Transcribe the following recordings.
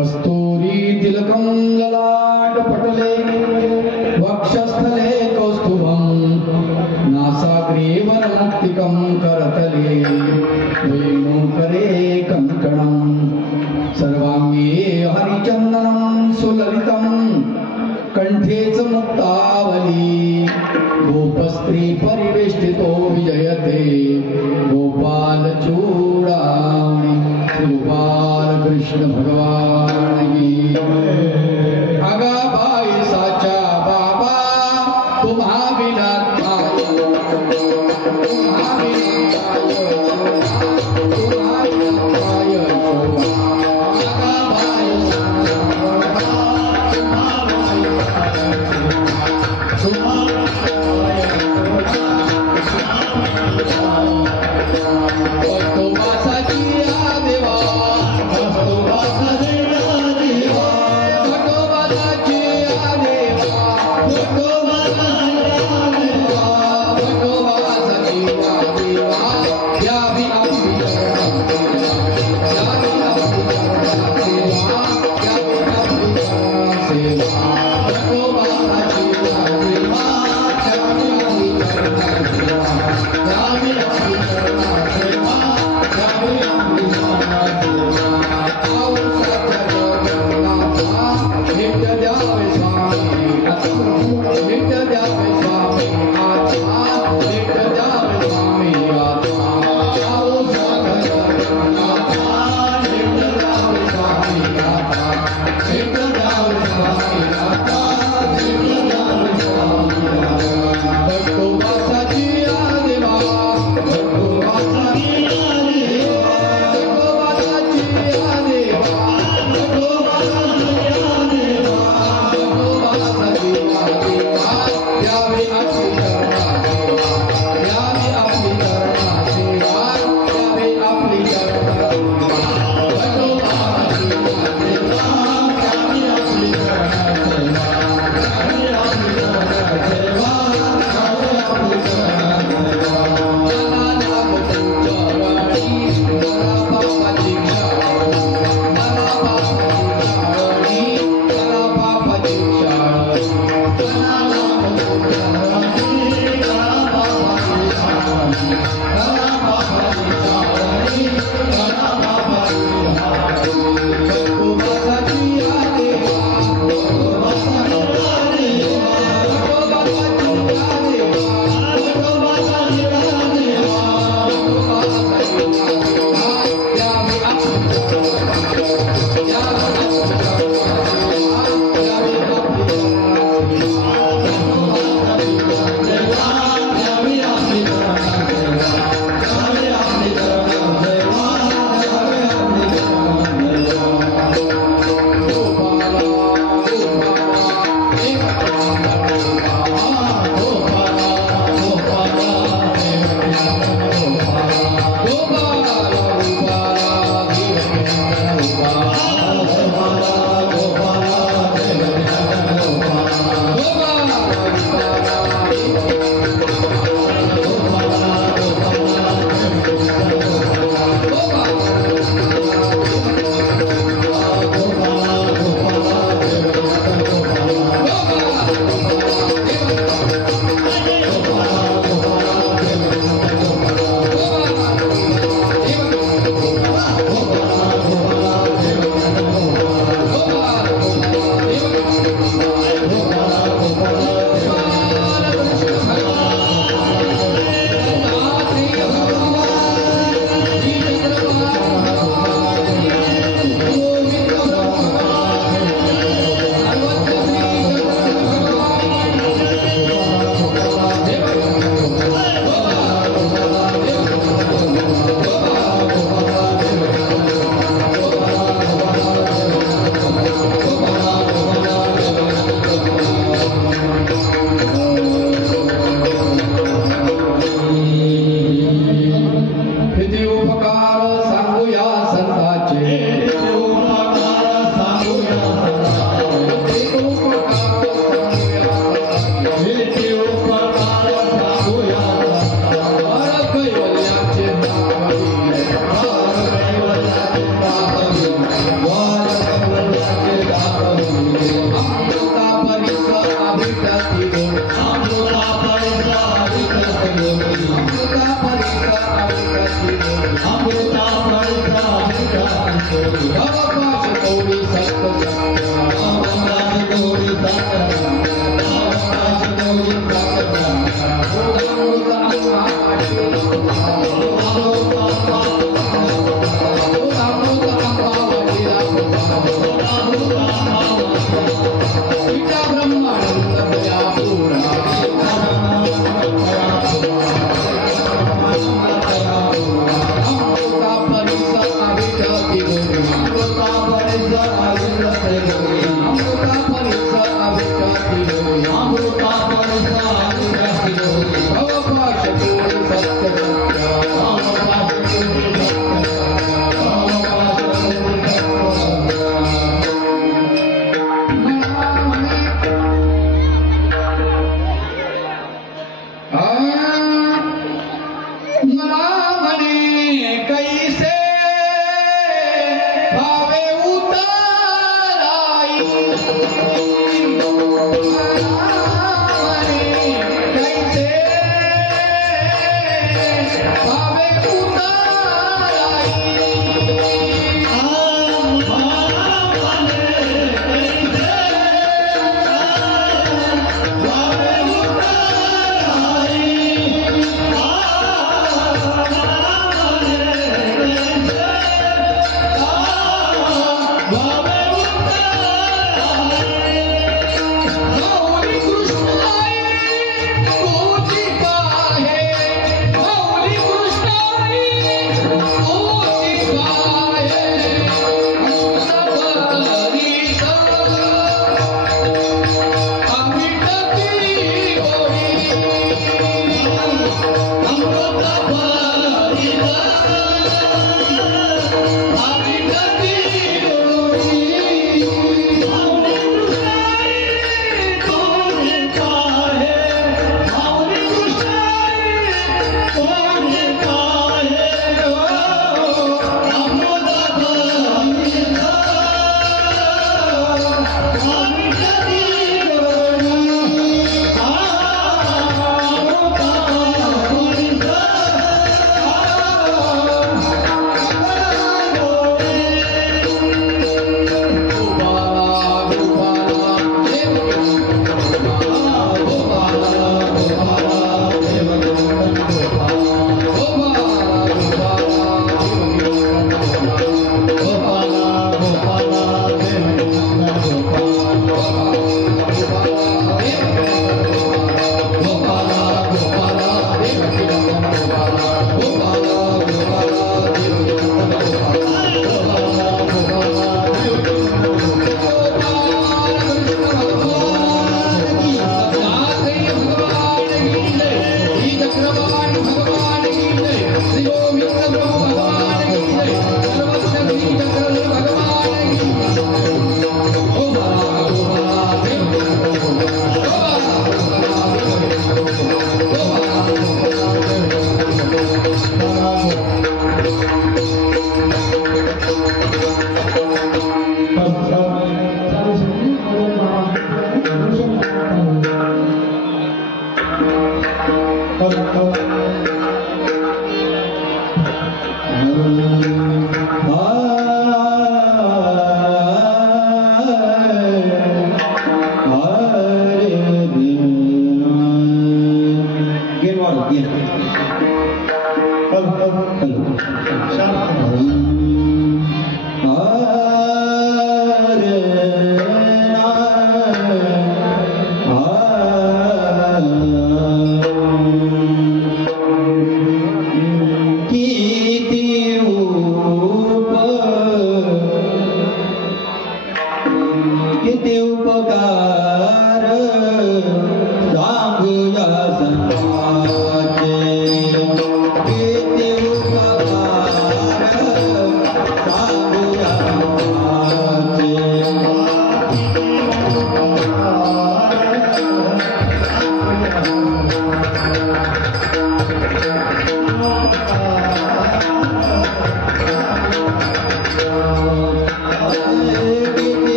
कस्तूरी तिलकं ललाट पटले वक्षस्थले कौस्तुभं नासाग्रे वनमुक्तिकं करतले वेणुकरे कंकणं सर्वांगे हरिचन्दनं सुललितं कंठेच मुक्तावली गोपस्त्री परिवेष्टितो विजयते गोपाल चूडामणि गोपाल कृष्ण भगवान की अगा बाई साचा बाबा तुम्हा बिना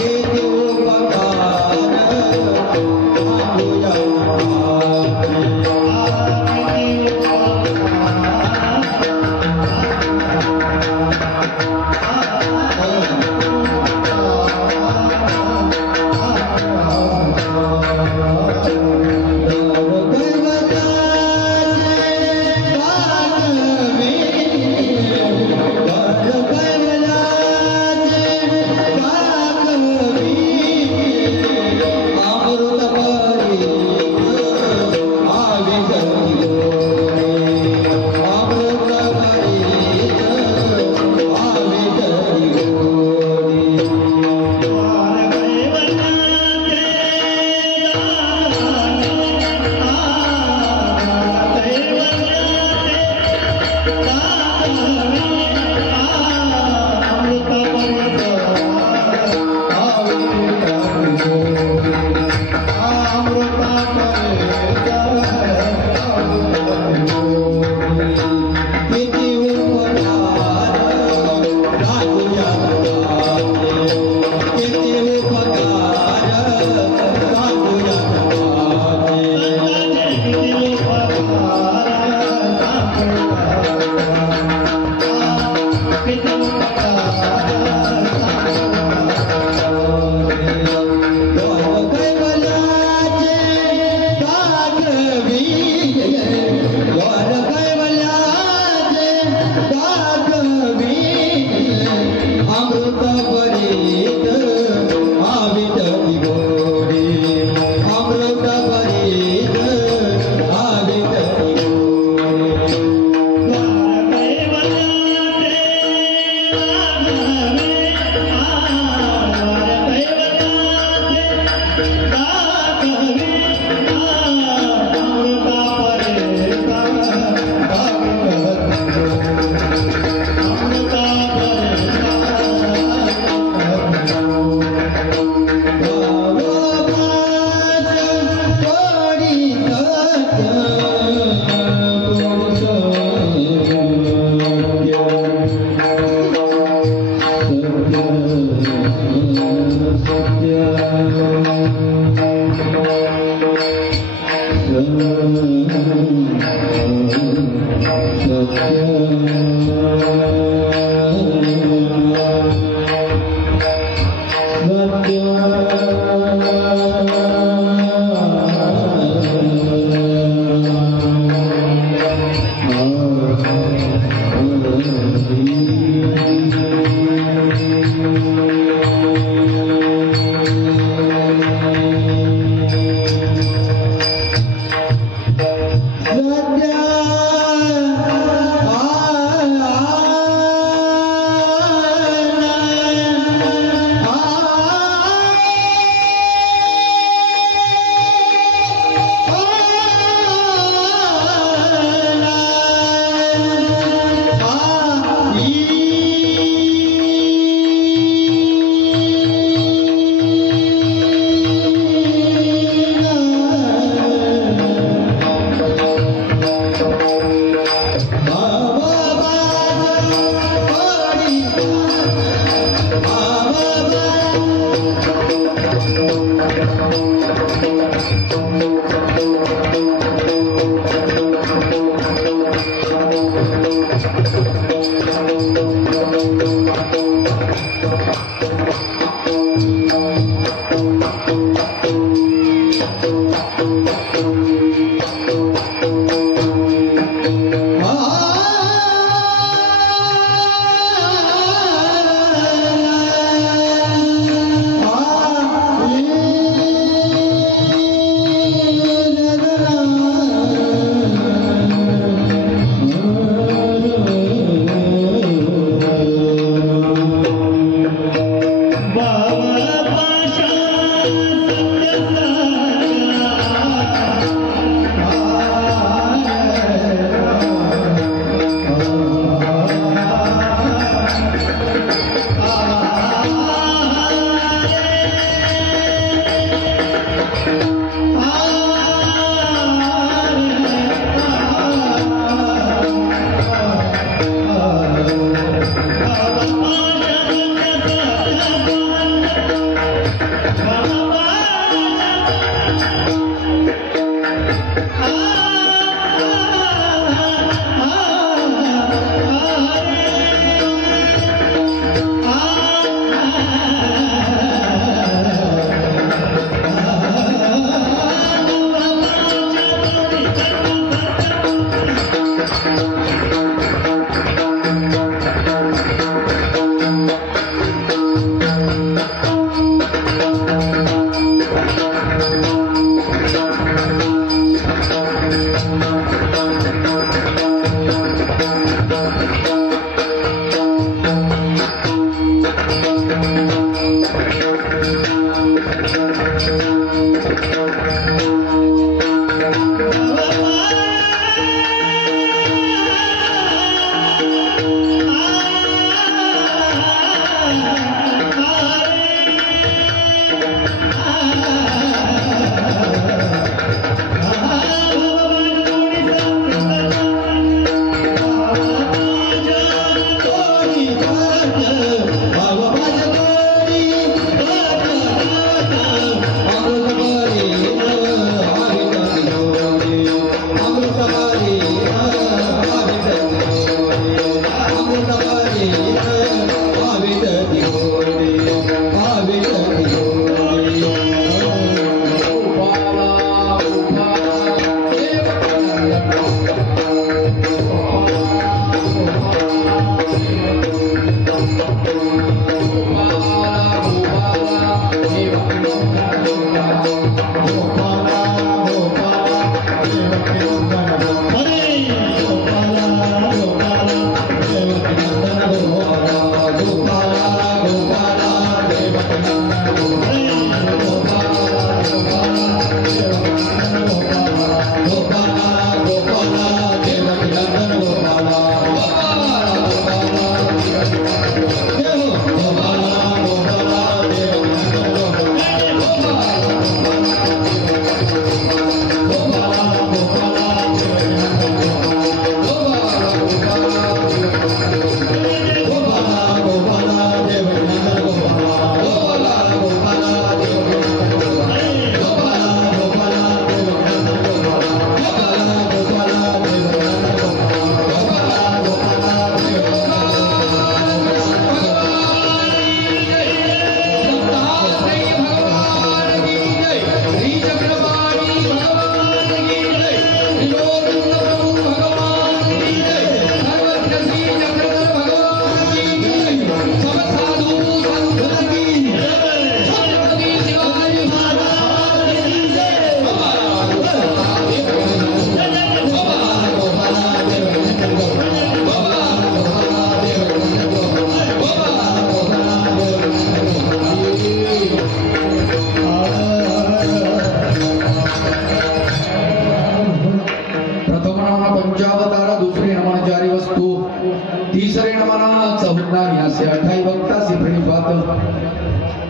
Thank you.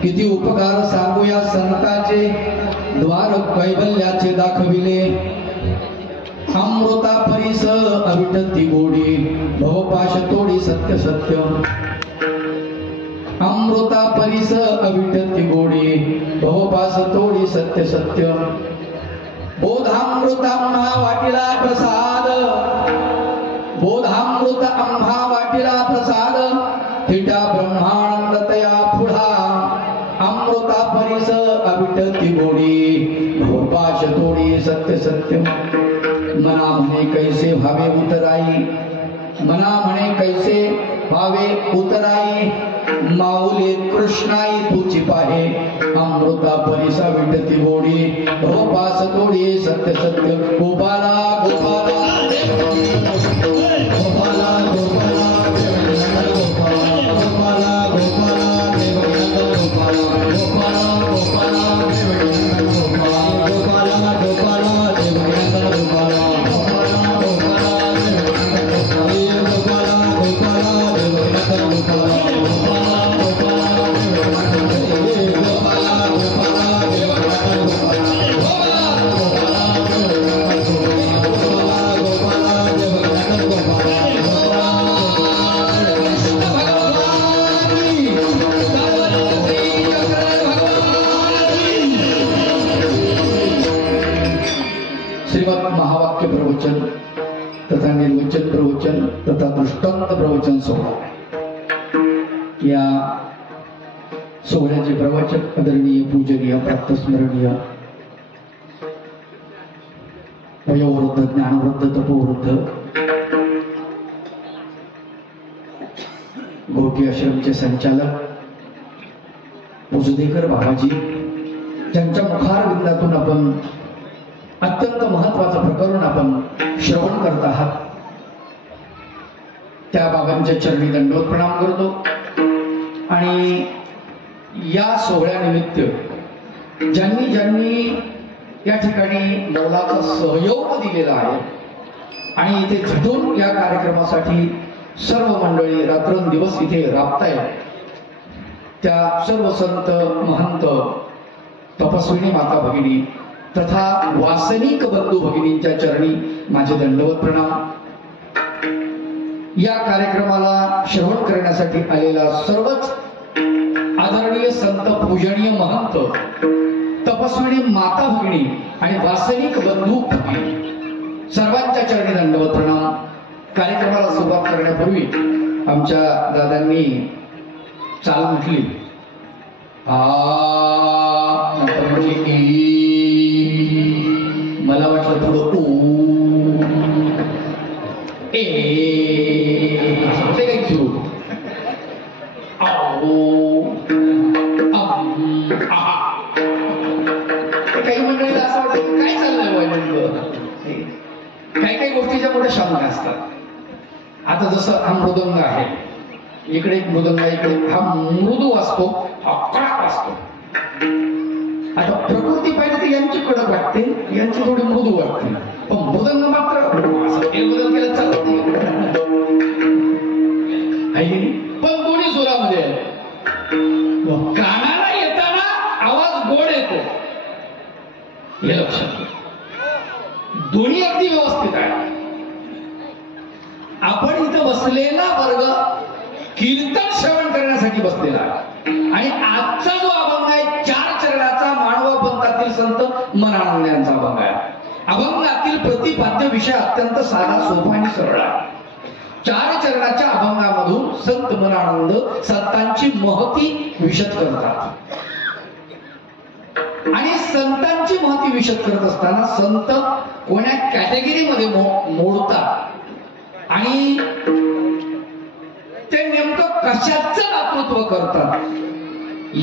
किती उपकार सांगू या संताचे, द्वार कैवल्याचे दाखविले. अमृता परीस अविटती गोडी, भवपाश तोडी सत्य सत्य. अमृता परीस अविटती गोडी, भवपाश तोडी सत्य सत्य. बोधामृत आम्हा वाटिला प्रसाद, बोधामृत आम्हा वाटिला प्रसाद. थिटा ब्रह्मानंद तया पुढा, अमृता परीस अविटती गोडी, भवपाश तोडी सत्य सत्य. मना म्हणे कैसे भावे उतराई, मना म्हणे कैसे भावे उतराई. माऊली कृष्णाई तुची पाहे, अमृता परीस विटती गोडी, भवपाश तोडी सत्य सत्य. गोपाला गोपाला गोपाला गोपाला गोपाला गोपाला गोपाला गोपाला गोपाला गोपाला गोपाला महावाक्य प्रवचन तथा निर्वचन प्रवचन तथा दृष्टांत प्रवचन सोहळा, या सोहळ्याचे प्रवचक आदरणीय पूजनीय प्राप्तस्मरणीय वयोवृद्ध ज्ञानवृद्ध तपोवृद्ध गोटी आश्रमचे संचालक मुजुदेकर बाबाजी, ज्यांच्या मुखारविंदातून आपण अत्यंत महत्वाचं प्रकरण आपण श्रवण करत आहात, त्या बाबांच्या चरणी दंडवत प्रणाम करतो. आणि या सोहळ्यानिमित्त ज्यांनी ज्यांनी या ठिकाणी मोलाचा सहयोग दिलेला आहे आणि इथे झटून या कार्यक्रमासाठी सर्व मंडळी रात्रंदिवस इथे राबतायत, त्या सर्व संत महंत तपस्विनी माता भगिनी तथा वासनिक बंधू भगिनींच्या चरणी माझे दंडवत प्रणाम. या कार्यक्रमाला श्रवण करण्यासाठी आलेला सर्वच आदरणीय संत पूजनीय महंत तपस्विनी माता भगिनी आणि वासनिक बंधू भगिनी सर्वांच्या चरणी दंडवत प्रणाम. कार्यक्रमाला सुरुवात करण्यापूर्वी आमच्या दादांनी चाल म्हटली, मला वाटलं थोडं काही सुरू काही मंडळीला असं वाटतं काय चाललंय, काही काही गोष्टीच्या मोठ्या शंका असतात. आता जसं हा मृदंग आहे, इकडे एक मृदंग आहे, इकडे हा मृदू असतो, हा कडक असतो. आता प्रकृती पाहिजे तर यांची कडक वाटते, यांची थोडी मृदू वाटते, पण मृदंग मात्र असं फेरबदल केलं चालत नाही. पण दोन्ही सुरामध्ये कानाला येताना आवाज गोड येतो, हे लक्षात घ्या. दोन्ही अगदी व्यवस्थित आहे. आपण इथं बसलेला वर्ग कीर्तन श्रवण करण्यासाठी बसलेला आहे आणि आजचा जो अभंग आहे 4 चरणाचा मानव पंथातील संत मनानंद यांचा अभंग आहे. अभंगातील प्रतिपाद्य विषय अत्यंत साधा, सोपा आणि सरळ आहे. 4 चरणाच्या अभंगामधून संत मनानंद संतांची महती विशद करतात आणि संतांची महती विशद करत असताना संत कोण्या कॅटेगरीमध्ये मोडतात आणि ते नेमकं कशाचं दातृत्व करतात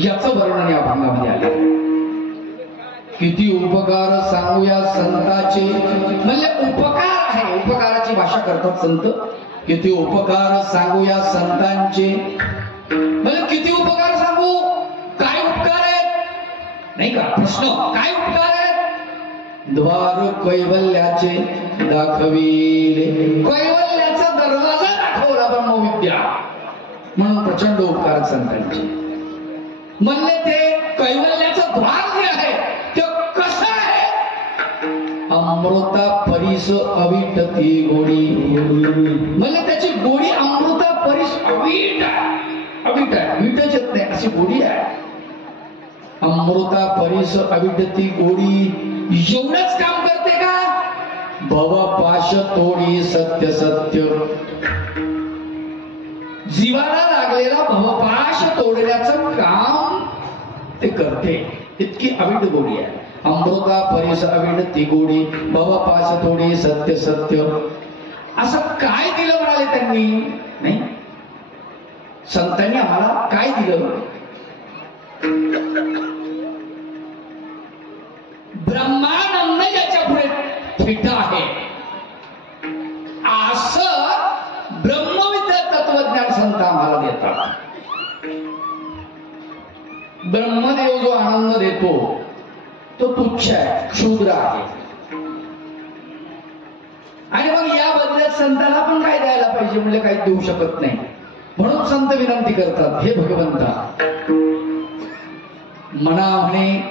याचं वर्णन या अभंगामध्ये आले. किती उपकार सांगूया संताचे, म्हणजे उपकार आहे, उपकाराची भाषा करतात संत. किती उपकार सांगूया संतांचे, म्हणजे किती उपकार सांगू, काय उपकार आहेत नाही का प्रश्न, काय उपकार आहेत. द्वार कैवल्याचे दाखविले, कैवल्याचा दरवाजा दाखवला ब्रह्मविद्या म्हणून प्रचंड उपकार संतांचे. म्हणले ते कैवल्याचं द्वार जे आहे ते कसं आहे, अमृता परीस अविटती गोडी, म्हणजे त्याची गोडी अमृता परीस अवीट आहे, अवीट आहे, वीटच येत नाही अशी गोडी आहे. अमृता परीस अविटती गोडी एवढंच काम करते का, भवपाश तोडी सत्य सत्य, जीवाला लागलेला भवपाश तोडण्याचं काम ते करते, इतकी अविट गोडी आहे. अमृता परीस अविट ती गोडी, भवपाश तोडी सत्य सत्य. असं काय दिलं म्हणाले त्यांनी, नाही संतांनी आम्हाला काय दिलं. ब्रह्मानंद याच्या पुढे थिट आहे असं ब्रह्मविद्या तत्वज्ञान संत आम्हाला देतात. ब्रह्मदेव जो आनंद देतो तो तुच्छ आहे, क्षुद्र आहे. आणि मग या बदल्यात संतांना पण काय द्यायला पाहिजे, म्हणजे काही देऊ शकत नाही. म्हणून संत विनंती करतात, हे भगवंता मना म्हणे,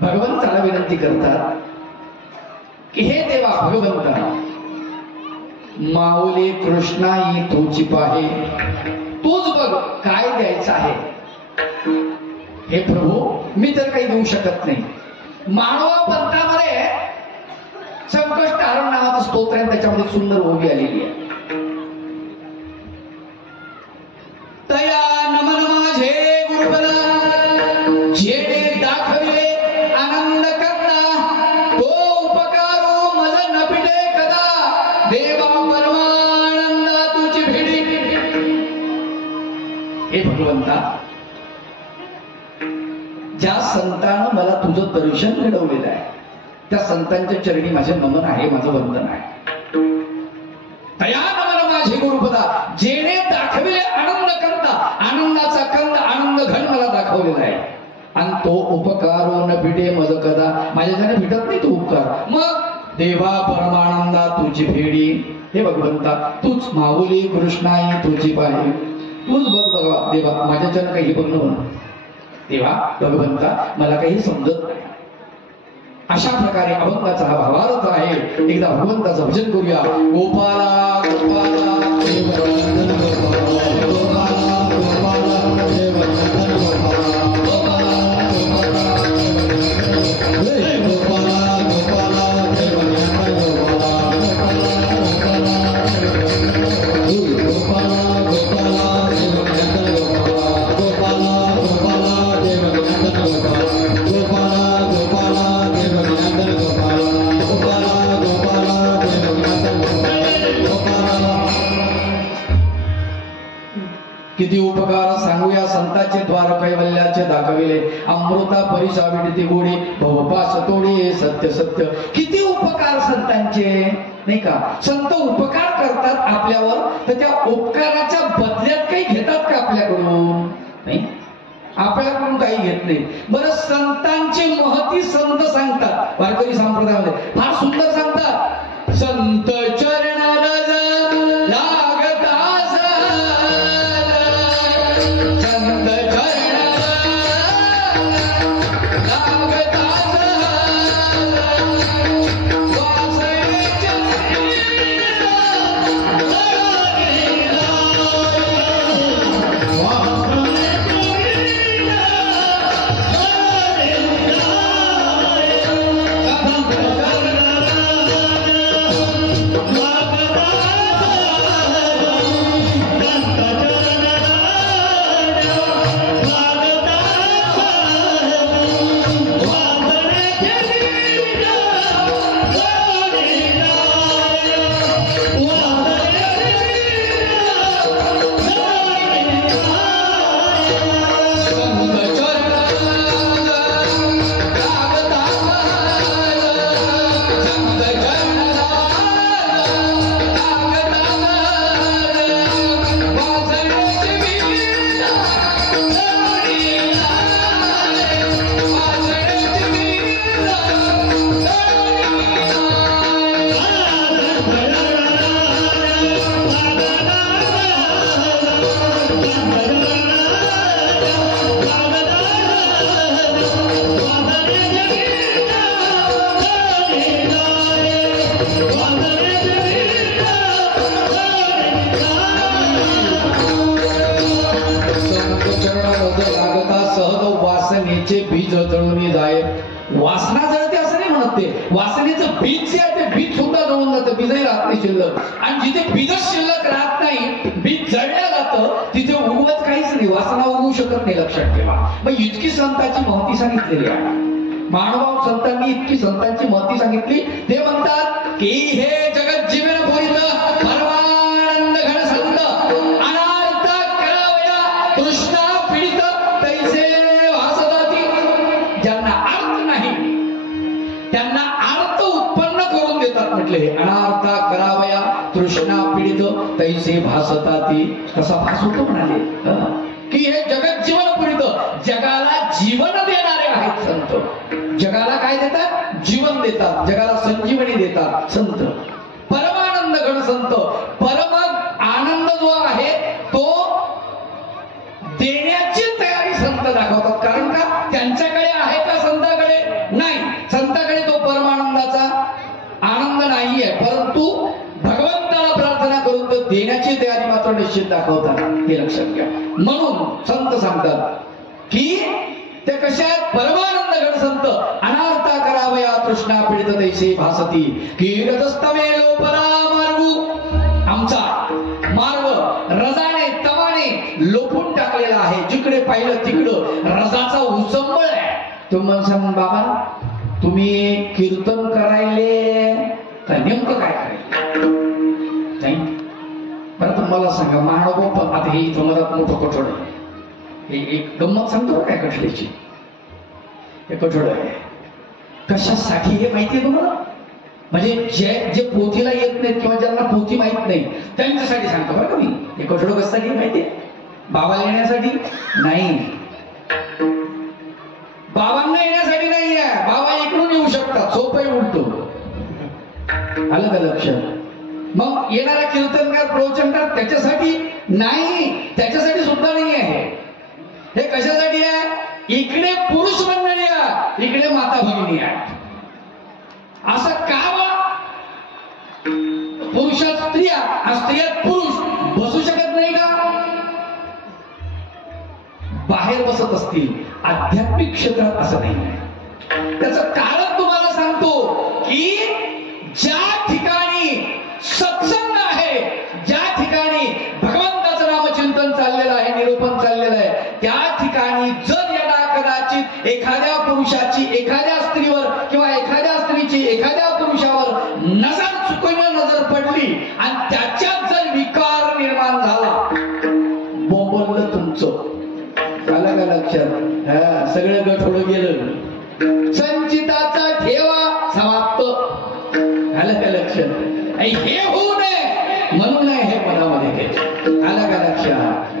भगवंताला विनंती करतात की हे देवा भगवंता, माऊली कृष्णाई तुझी पाहे, तूच बघ काय द्यायचं आहे. हे प्रभू मी तर काही देऊ शकत नाही. मानव पंथामध्ये संकष्ट हरण नावाचं स्तोत्र आहे, त्याच्यामध्ये सुंदर ओवी आलेली आहे. तया नमन माझे गुरुपदा, जेणे दाखविले आनंद करता, तो उपकारो मज न पिटे कदा, देवा परमानंदा तुझी भिडी. हे भगवंता, ज्या संतानं मला तुझं दर्शन घडवलेलं आहे त्या संतांच्या चरणी माझे नमन आहे, माझं वंदन आहे. तया नमन माझे गुरुपदा, जेणे दाखविले आनंद करता, आनंदाचा कंद आनंद घन मला दाखवलेला आहे. आणि तो उपकारो न भिडे मज कदा, माझ्याच्याने भेटत नाही तो उपकार. मग देवा परमानंदा तुझी फेडी, हे भगवंता तूच माऊली कृष्णाई तुझी पाहे, तूच बघ बघा देवा, माझ्याच्यानं काही बघणं म्हणून देवा भगवंता मला काही समजत नाही. अशा प्रकारे अभंगाचा हा भावार्थ आहे. एकदा भगवंताचं भजन करूया. गोपाला गोपाला किती संतांचे द्वार कैवल्याचे दाखविले अमृता परिसाविडती गोडी भवपास तोडी सत्य सत्य. किती उपकार संतांचे नाही का. संत उपकार करतात आपल्यावर तर त्या उपकाराच्या बदल्यात काही घेतात का आपल्याकडून. नाही, आपल्याकडून काही घेत नाही. बरं, संतांची महती संत सांगतात वारकरी संप्रदायामध्ये फार सुंदर सांगतात. संत चरण रज लागता संत चरण लागता बीज जळून जाय. वासना जळते असं नाही म्हणत ते. वासनेचं बीज जे आहे ते बीज सुद्धा जळून जातं. बीजही राहत नाही शिल्लक. आणि जिथे बीजच शिल्लक राहत नाही, बीज जळलं जातं, तिथे उगवत काहीच नाही. वासना उगवू शकत नाही, लक्षात ठेवा. मग इतकी संतांची महती सांगितलेली आहे. महानुभाव संतांनी इतकी संतांची महती सांगितली. ते म्हणतात की हे जगत जीवन बोलित परमानंद घन संत अनार्थ करावया तृष्णा पीडित तैसे भासदाती. ज्यांना अर्थ नाही त्यांना अर्थ उत्पन्न करून देतात म्हटले. अनार्थ करावया तृष्णा पीडित तैसे भासताती. कसा भास होतो म्हणाले की हे जगत जीवन पुरित, जगाला जीवन देणारे आहेत संत. जगाला काय देतात? जीवन देतात. जगाला संजीवनी देतात संत. परमानंद गण संत. परम आनंद जो आहे तो देण्याची तयारी संत दाखवतात. कारण का? त्यांच्याकडे आहे का संतांकडे? नाही. संतांकडे तो परमानंदाचा आनंद नाहीये, परंतु भगवंताला प्रार्थना करून तो देण्याची तयारी मात्र निश्चित दाखवतात. हे लक्षात घ्या. म्हणून संत सांगतात की ते कशा आहेत? परमानंद गण संत. अनार्था करावया तृष्णा पीडित तैसे भासती. कीरदस्तमे लोपरा मार्गू. आमचा मार्ग रजाने तवाने लोपून टाकलेला आहे. जिकडे पाहिलं तिकडं रजाचा उसंबळ आहे. तुम्हाला सांग बाबा, तुम्ही कीर्तन करायले का नेमकं काय करायले? नाही. बरं तुम्हाला सांगा, महानुभाव पण आता हे इथं मला मोठं कठोर आहे. हे एक गंमत सांगतो काय कठड्याची. हे कठोर आहे कशासाठी हे माहितीये तुम्हाला? म्हणजे जे पोथीला येत नाहीत किंवा ज्यांना पोथी माहित नाही त्यांच्यासाठी सांगतो बरं का मी. हे कठोर कशासाठी माहितीये? बाबा येण्यासाठी नाही. बाबांना येण्यासाठी नाही आहे. बाबा इकडून येऊ शकतात. सोपं उलटो. आलं का लक्षात? मग येणारा कीर्तनकार प्रवचनकार त्याच्यासाठी नाही. त्याच्यासाठी सुद्धा नाही आहे. हे कशासाठी आहे? इकडे पुरुष मंडळी आहे, इकडे माता भगिनी आहे. असं का बा? पुरुषात स्त्रिया, स्त्रियात पुरुष बसू शकत नाही का? बाहेर बसत असतील. आध्यात्मिक क्षेत्रात असं नाही. त्याचं कारण तुम्हाला सांगतो की ज्या ठिकाणी सत्संग आहे, ज्या ठिकाणी भगवंताचं नामचिंतन चाललेलं आहे, निरूपण चाललेलं आहे, त्या ठिकाणी जर यदा कदाचित एखाद्या पुरुषाची एखाद्या स्त्रीवर किंवा एखाद्या स्त्रीची एखाद्या पुरुषावर नजर पडली आणि त्याच्यात जर विकार निर्माण झाला, बोंबललं तुमचं. लक्षात? हा, सगळं गठोडं गेलं. संचिताचा ठेवा समाप्त. आलं का लक्षात? हे होऊ नये म्हणून नाही हे मनामध्ये घेतलं. आलं का लक्षात?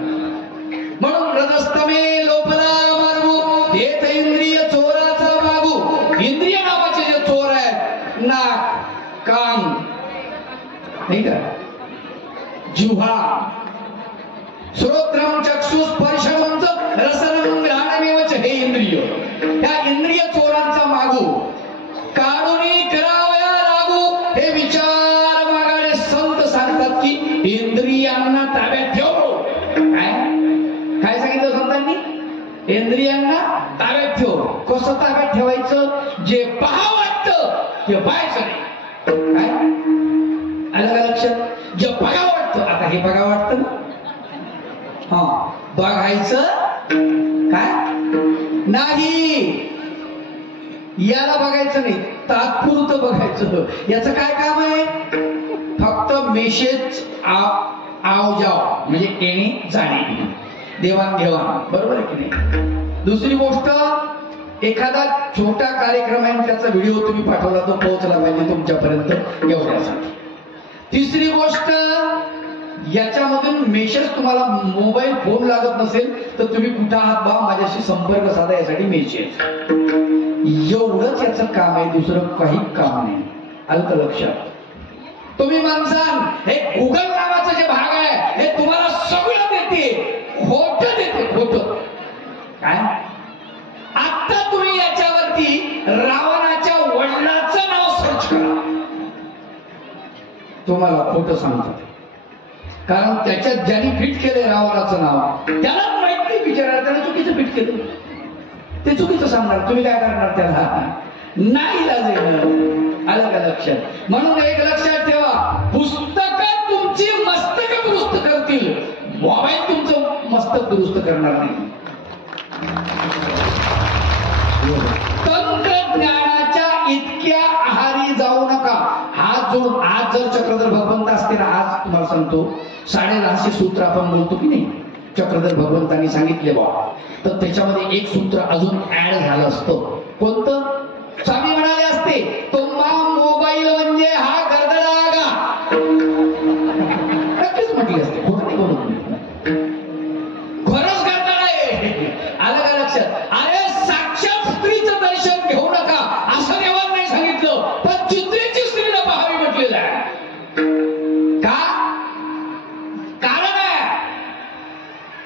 म्हणून रजस्तमे लोपला मार्गू, हेच इंद्रिय चोराचा मागू. इंद्रिय नावाचे जे चोर आहेत, नाक, कान, नाही का, जिव्हा, श्रोत्रम चक्षु स्पर्शमंच रसनम घ्राणमेवच, हे इंद्रिय. त्या इंद्रिय चोरांचा मागू, काढूनी करावया लागू. हे विचार मागाडे संत सांगतात की इंद्रियांना ताब्यात ठेव. काय सांगितलं संतांनी? इंद्रियांना ताब्यात ठेव. कसं ताब्यात ठेवायचं? जे पहा वाटतं ते पाहायचं नाही. काय आलं का लक्षात? जे बघा वाटतं, आता हे बघा वाटतं ना, हा, बघायचं काय नाही, याला बघायचं नाही, तात्पुरतं बघायचं. याचं काय काम आहे? फक्त मेसेज आव जाव, म्हणजे येणे जाणे, देवाणघेवाण, बरोबर आहे की नाही? दुसरी गोष्ट, एखादा छोटा कार्यक्रम आहे त्याचा व्हिडिओ तुम्ही पाठवला तो पोहोचला पाहिजे तुमच्यापर्यंत, एवढ्यासाठी. तिसरी गोष्ट, याच्यामधून मेसेज तुम्हाला मोबाईल फोन लागत नसेल तर तुम्ही कुठं आहात बा, माझ्याशी संपर्क साधा, यासाठी मेसेज. एवढंच याचं काम आहे, दुसरं काही काम नाही. आलं का लक्षात? तुम्ही माणसान हे गुगल नावाचं जे भाग आहे हे तुम्हाला सगळं देते, खोट देते, खोट. काय? आता तुम्ही याच्यावरती रावणाच्या वडिलांचं नाव सर्च करा, तुम्हाला खोटं सांगतात. कारण त्याच्यात ज्यांनी फिट केलंय रावणाचं नाव त्याला माहिती, विचारायला त्याला चुकीचं फिट केलं, ते चुकीचं सांगणार. तुम्ही काय करणार त्याला? नाही लाजेल. आलं का लक्षात? म्हणून एक लक्षात ठेवा, पुस्तकं तुमची मस्तक दुरुस्त करतील, मोबाईल तुमचं मस्तक दुरुस्त करणार नाही. तंत्रज्ञानाच्या इतक्या आहारी जाऊ नका. हात जोडून, आज जर चक्रधर भगवंत असते ना, आज तुम्हाला सांगतो 950 सूत्र आपण बोलतो की नाही, चक्रधर भगवंतांनी सांगितले बा, तर त्याच्यामध्ये एक सूत्र अजून ऍड झालं असतं. कोणतं? स्वामी म्हणाले असते, तुम्हा मोबाईल म्हणजे हा गर्दडागा. नक्कीच म्हटली असते, खोटं नाही बोलत मी. खरंच गर्दड आहे. आलं का लक्षात? अरे साक्षात स्त्रीचं दर्शन घेऊ नका असं देवाने नाही सांगितलं, पण चित्रेची स्त्रीला पाहावी म्हटलेलं आहे. का? कारण आहे,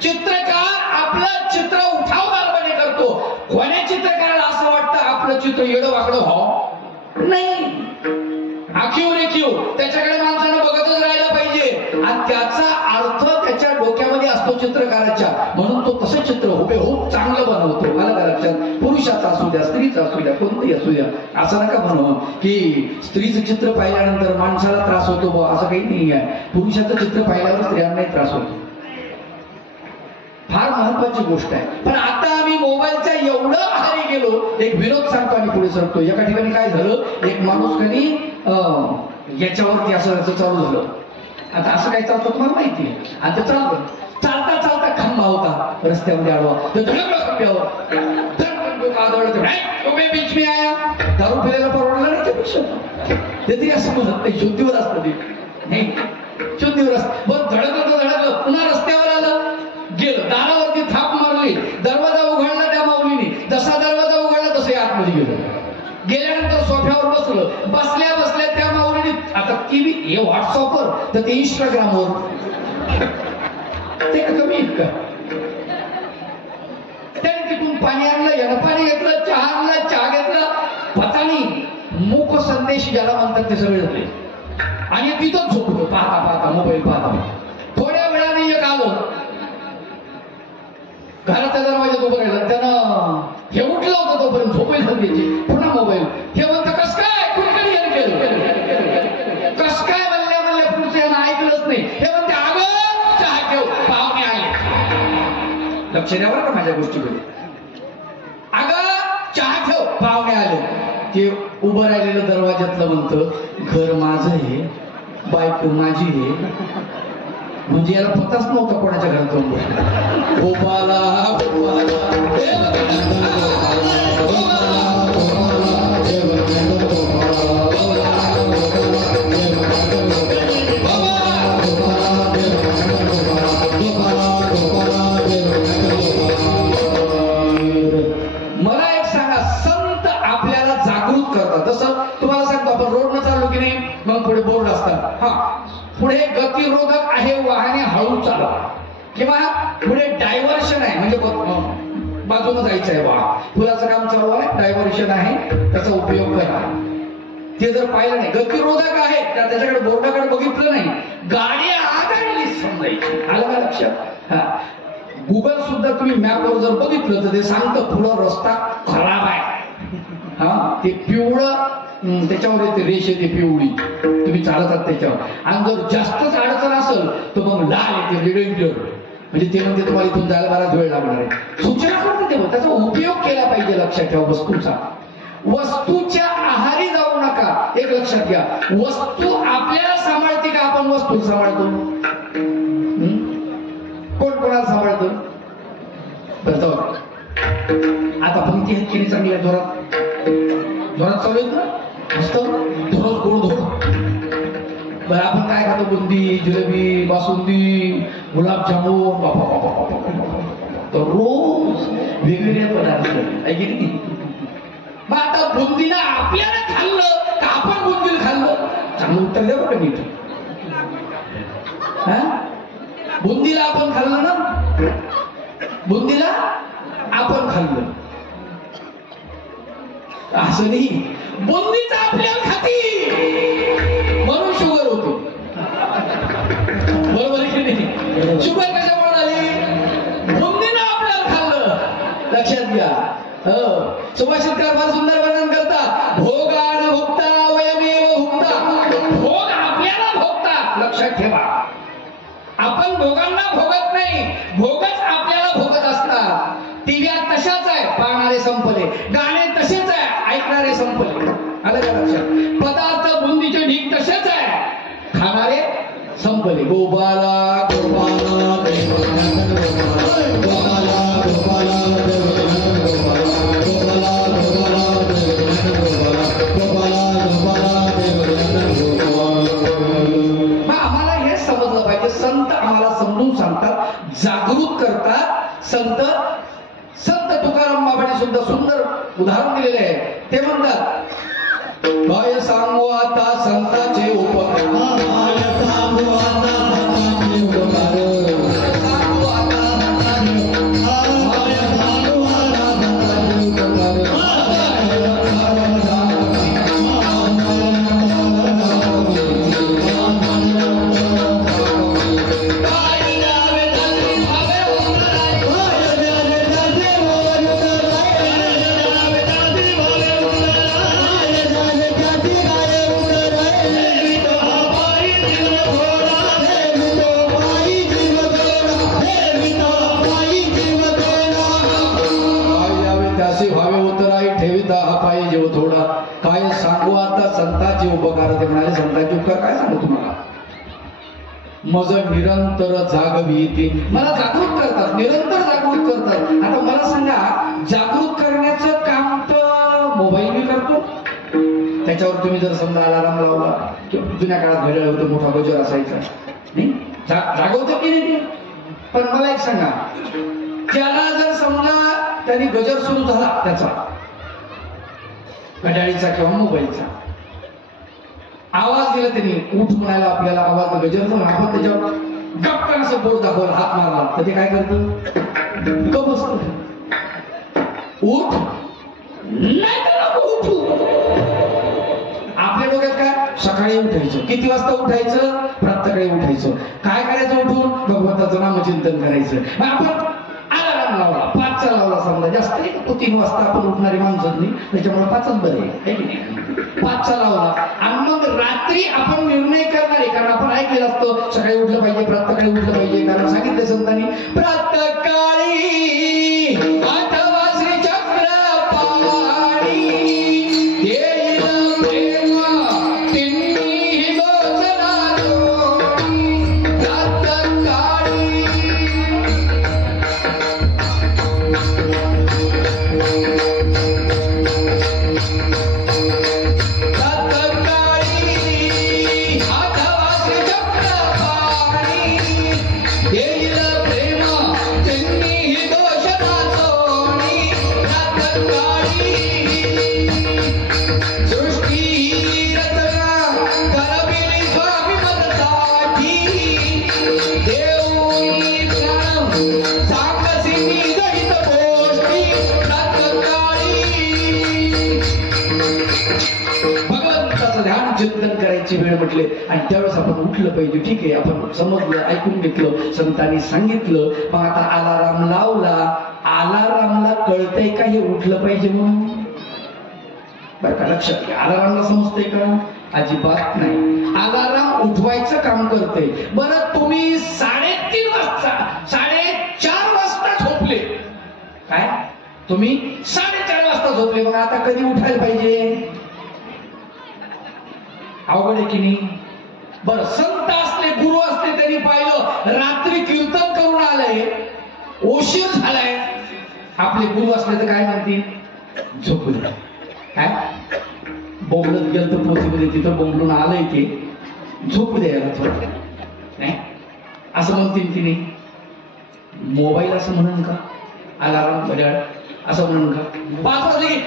चित्रकार आपलं चित्र उठावदारपणे करतो. कोण्या चित्रकाराला असं वाटतं आपलं चित्र येडं वाकडं व्हावं? नाही. आखीव रेखीव त्याच्याकडे माणसानं बघतच राहिलं पाहिजे, आणि त्याचा अर्थ त्याच्या डोक्यामध्ये असतो चित्रकाराच्या. म्हणून तो तसं चित्र हुबेहूब चांगलं बनवतो. आलं का लक्षात? पुरुषाचा असू द्या, स्त्रीचा असू द्या, कोणतंही असू द्या. असं नका म्हणू की स्त्रीचं चित्र पाहिल्यानंतर माणसाला त्रास होतो बा, असं काही नाही आहे. पुरुषाचं चित्र पाहिल्यावर स्त्रियांनाही त्रास होतो. फार महत्वाची गोष्ट आहे. पण आता आम्ही मोबाईलच्या एवढं आहारी गेलो. एक विनोद सांगतो आणि पुढे सरतो. एका ठिकाणी काय झालं, एक माणूस कधी याच्यावरती असं चालू झालं. आता असं काय चालतं तुम्हाला माहिती आहे, आणि ते चालतं, चालता चालता खांबा होता रस्त्यामध्ये आडवा, तर धडकलं खांब्यावर, बीच में आया. दारू पिल्याला परवडला नाही त्यापेक्षा, ते तरी असं म्हणत नाही, शुद्धीवर असतं ते, नाही शुद्धीवर असतं. बरं धडकलं, पुन्हा रस्त्यावर आलं, गेलं, दारावरती थाप मारली, दरवाजा उघडला त्या माऊलीने. जसा दरवाजा उघडला तसे आतमध्ये गेलं. गेल्यानंतर सोफ्यावर बसलं, बसल्या बसल्या त्या माऊलीने, आता ती बी हे व्हॉट्सअपवर तर ते इंस्टाग्रामवर, ते कमी आहेत का? त्याने तिथून पाणी आणलं, यानं पाणी घेतलं, चहा आणला, चहा घेतला, पता नाही मूक संदेश ज्याला म्हणतात ते सगळे झाले. आणि तिथंच झोपलं, पाहता पाहता मोबाईल पाहता. थोड्या वेळाने एक आलं, घराच्या दरवाजात उभं राहिलं. त्यानं हे उठलं होतं तोपर्यंत झोपेल त्याची, पुन्हा मोबाईल. हे म्हणतं कस काय कुठे केलं, कस काय म्हणल्या पुढच्या ऐकलंच नाही. हे म्हणते अगं चहा ठेव, पाहुणे आले. लक्ष द्यावं का माझ्या गोष्टीकडे. अगं चहा ठेव, पाहुणे आले. ते उभं राहिलेलं दरवाजातलं म्हणतं, घर माझं आहे, बायको माझी आहे, म्हणजे याला पताच नव्हता कोणाच्या घरात गोपाला मला एक सांगा, संत आपल्याला जागृत करतात. जसं तुम्हाला सांगतो, आपण रोडनं चाललो की नाही, मग पुढे बोर्ड असतात, हा पुढे गतिरोधक आहे, वाहने हळू चालवा, किंवा पुढे डायव्हर्शन आहे, म्हणजे बाजूने जायचं आहे, वाहन फुलाचं काम चालू आहे, डायव्हर्शन आहे, त्याचा उपयोग करा. ते जर पाहिलं नाही, गतिरोधक आहे, त्याच्याकडे बोर्डाकडे बघितलं नाही, गाडी आगायली समजायची. आलं का लक्षात? हा, गुगल सुद्धा तुम्ही मॅपवर जर बघितलं तर ते सांगतं पुढं रस्ता खराब आहे. हा, ते पिवळं त्याच्यावर येते, रेष येते पिवळी, तुम्ही चालतात त्याच्यावर. आणि जर जास्तच अडचण असेल तर मग लाल येते, रेड, म्हणजे ते म्हणते तुम्हाला इथून जायला बराच वेळ लागणार आहे. सूचना करते ते, त्याचा उपयोग केला पाहिजे. लक्षात ठेवा, वस्तूचा, वस्तूच्या आहारी जाऊ नका. एक लक्षात घ्या, वस्तू आपल्याला सांभाळते का आपण वस्तू सांभाळतो? कोण कोणाला सांभाळतो? बरं, आता पंक्ती आहेत की चांगल्या जोरात जोरात चालू आहेत ना, मस्त दररोज गोड धोड. बरं, आपण काय खातो? बुंदी, जिलेबी, बासुंदी, गुलाबजामुन, रोज वेगवेगळे पदार्थ आहे की नाही? मग आता बुंदीला आपल्याला खाल्लं का आपण बुंदीला खाल्लं? चांगलं उत्तर द्या बरं नीट. बुंदीला आपण खाल्लं ना, बुंदीला आपण खाल्लं, असं नाही. बुंदीचा आपल्याला खाती म्हणून शुगर होतो. बरोबर आहे की नाही? शुगर कशामुळे झाली? बुंदीनं आपल्याला खाल्लं. लक्षात घ्या. सुभाषितकार फार सुंदर वर्णन करतात, भोगान भोगता वयमेव भुक्ता. भोग आपल्याला भोगतात. लक्षात ठेवा, आपण भोगांना भोगत नाही, भोगच आपल्याला भोगत असतात. टीव्या तशाच आहे, पाहणारे संपले, गाणे तसेच आहे, ऐकणारे संपले. आलं का लक्षात? पदार्थ बुंदीचे ढीक तसेच आहे, खाणारे संपले. गोपाला गोपाला आम्हाला हे समजलं पाहिजे. संत आम्हाला समजून सांगतात, जागृत करतात. संत तुकाराम बाबांनी सुद्धा सुंदर उदाहरण दिलेले आहे. ते म्हणतात, काय सांगू आता संतांचे उपकार, सांगू आता संतांचे उपकार, सांगू आता संतांचे उपकार, सांगू आता संतांचे उपकार. काय सांगू आता संतांचे उपकार. ते म्हणाले, संतांचे उपकार काय सांगू तुम्हाला? मज निरंतर जागविती. मला जागृत करतात, निरंतर जागृत करतात. आता मला सांगा, जागृत करण्याचं काम तर मोबाईल मी करतो. त्याच्यावर तुम्ही जर समजा अलार्म लावला, जुन्या काळात घड्याळ होतं, मोठा गजर असायचा, नाही जागवतं की नाही ते? पण मला एक सांगा, त्याला जर समजा त्यांनी गजर सुरू झाला, त्याचा घड्याळीचा किंवा मोबाईलचा आवाज दिला त्यांनी, उठ म्हणायला आपल्याला आवाज, गजर म्हणून आपण त्याच्यावर गप्पन असं बोट दाखवला, हात मारला, तर ते काय करतं? गप बसतं. उठ नाही तर नको उठू. आपल्या डोक्यात काय? सकाळी उठायचं. किती वाजता उठायचं? प्रातःकाळी उठायचं. काय करायचं उठून? भगवंताचं नामचिंतन करायचं. मग आपण अलार्म लावला, 5चा लावला समजा, जास्त नाही तो 3 वाजता आपण उठणारी माणसं नाही, त्याच्यामुळे 5च बरे आहे की नाही? 5चा लावला आणि मग रात्री आपण निर्णय करणार आहे, कारण आपण ऐकलेलं असतं सकाळी उठलं पाहिजे, प्रातःकाळी उठलं पाहिजे, कारण सांगितलं संतांनी प्रातःकाळी अथवा श्री चक्रपाणी येईल प्रेम तिन्ही लोचना जोडी. प्रातःकाळी म्हटले. आणि त्यावेळेस आपण उठलं पाहिजे. ठीक आहे, आपण समजलं, ऐकून घेतलं, संतांनी सांगितलं. मग आता अलाराम लावला. अलारामला कळतंय का हे उठलं पाहिजे म्हणून? बरं का, लक्षात घ्या. अलारामला समजतंय का? अजिबात नाही. अलाराम उठवायचं काम करते. बरं, तुम्ही 3:30 वाजता 4:30 वाजता झोपले. काय तुम्ही 4:30 वाजता झोपले, मग आता कधी उठायला पाहिजे? अवघड आहे की नाही? बरं, संत असले, गुरु असले, त्यांनी पाहिलं रात्री कीर्तन करून आलंय, उशीर झालाय. आपले गुरु असले तर काय म्हणतील? झोपू द्या. काय बोंबलत गेलं तर पोथीमध्ये तिथं बोंबलून आलंय ते, झोपू द्यायला थोडं, नाही असं म्हणतील की नाही? मोबाईल असं म्हणून का? अलाराम घड्याळ असं म्हणून का? 5 वाजले की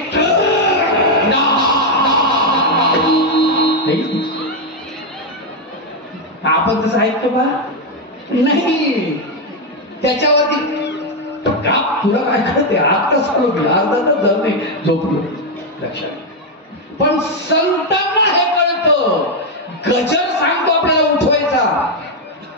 आपण तसं ऐकतो का? नाही. त्याच्यावरती तुला काय कळते? आता चालू केलं, अर्धा तास झालं नाही झोपलो. लक्षात. पण संतांना हे कळतं. गजर सांगतो आपल्याला उठवायचा,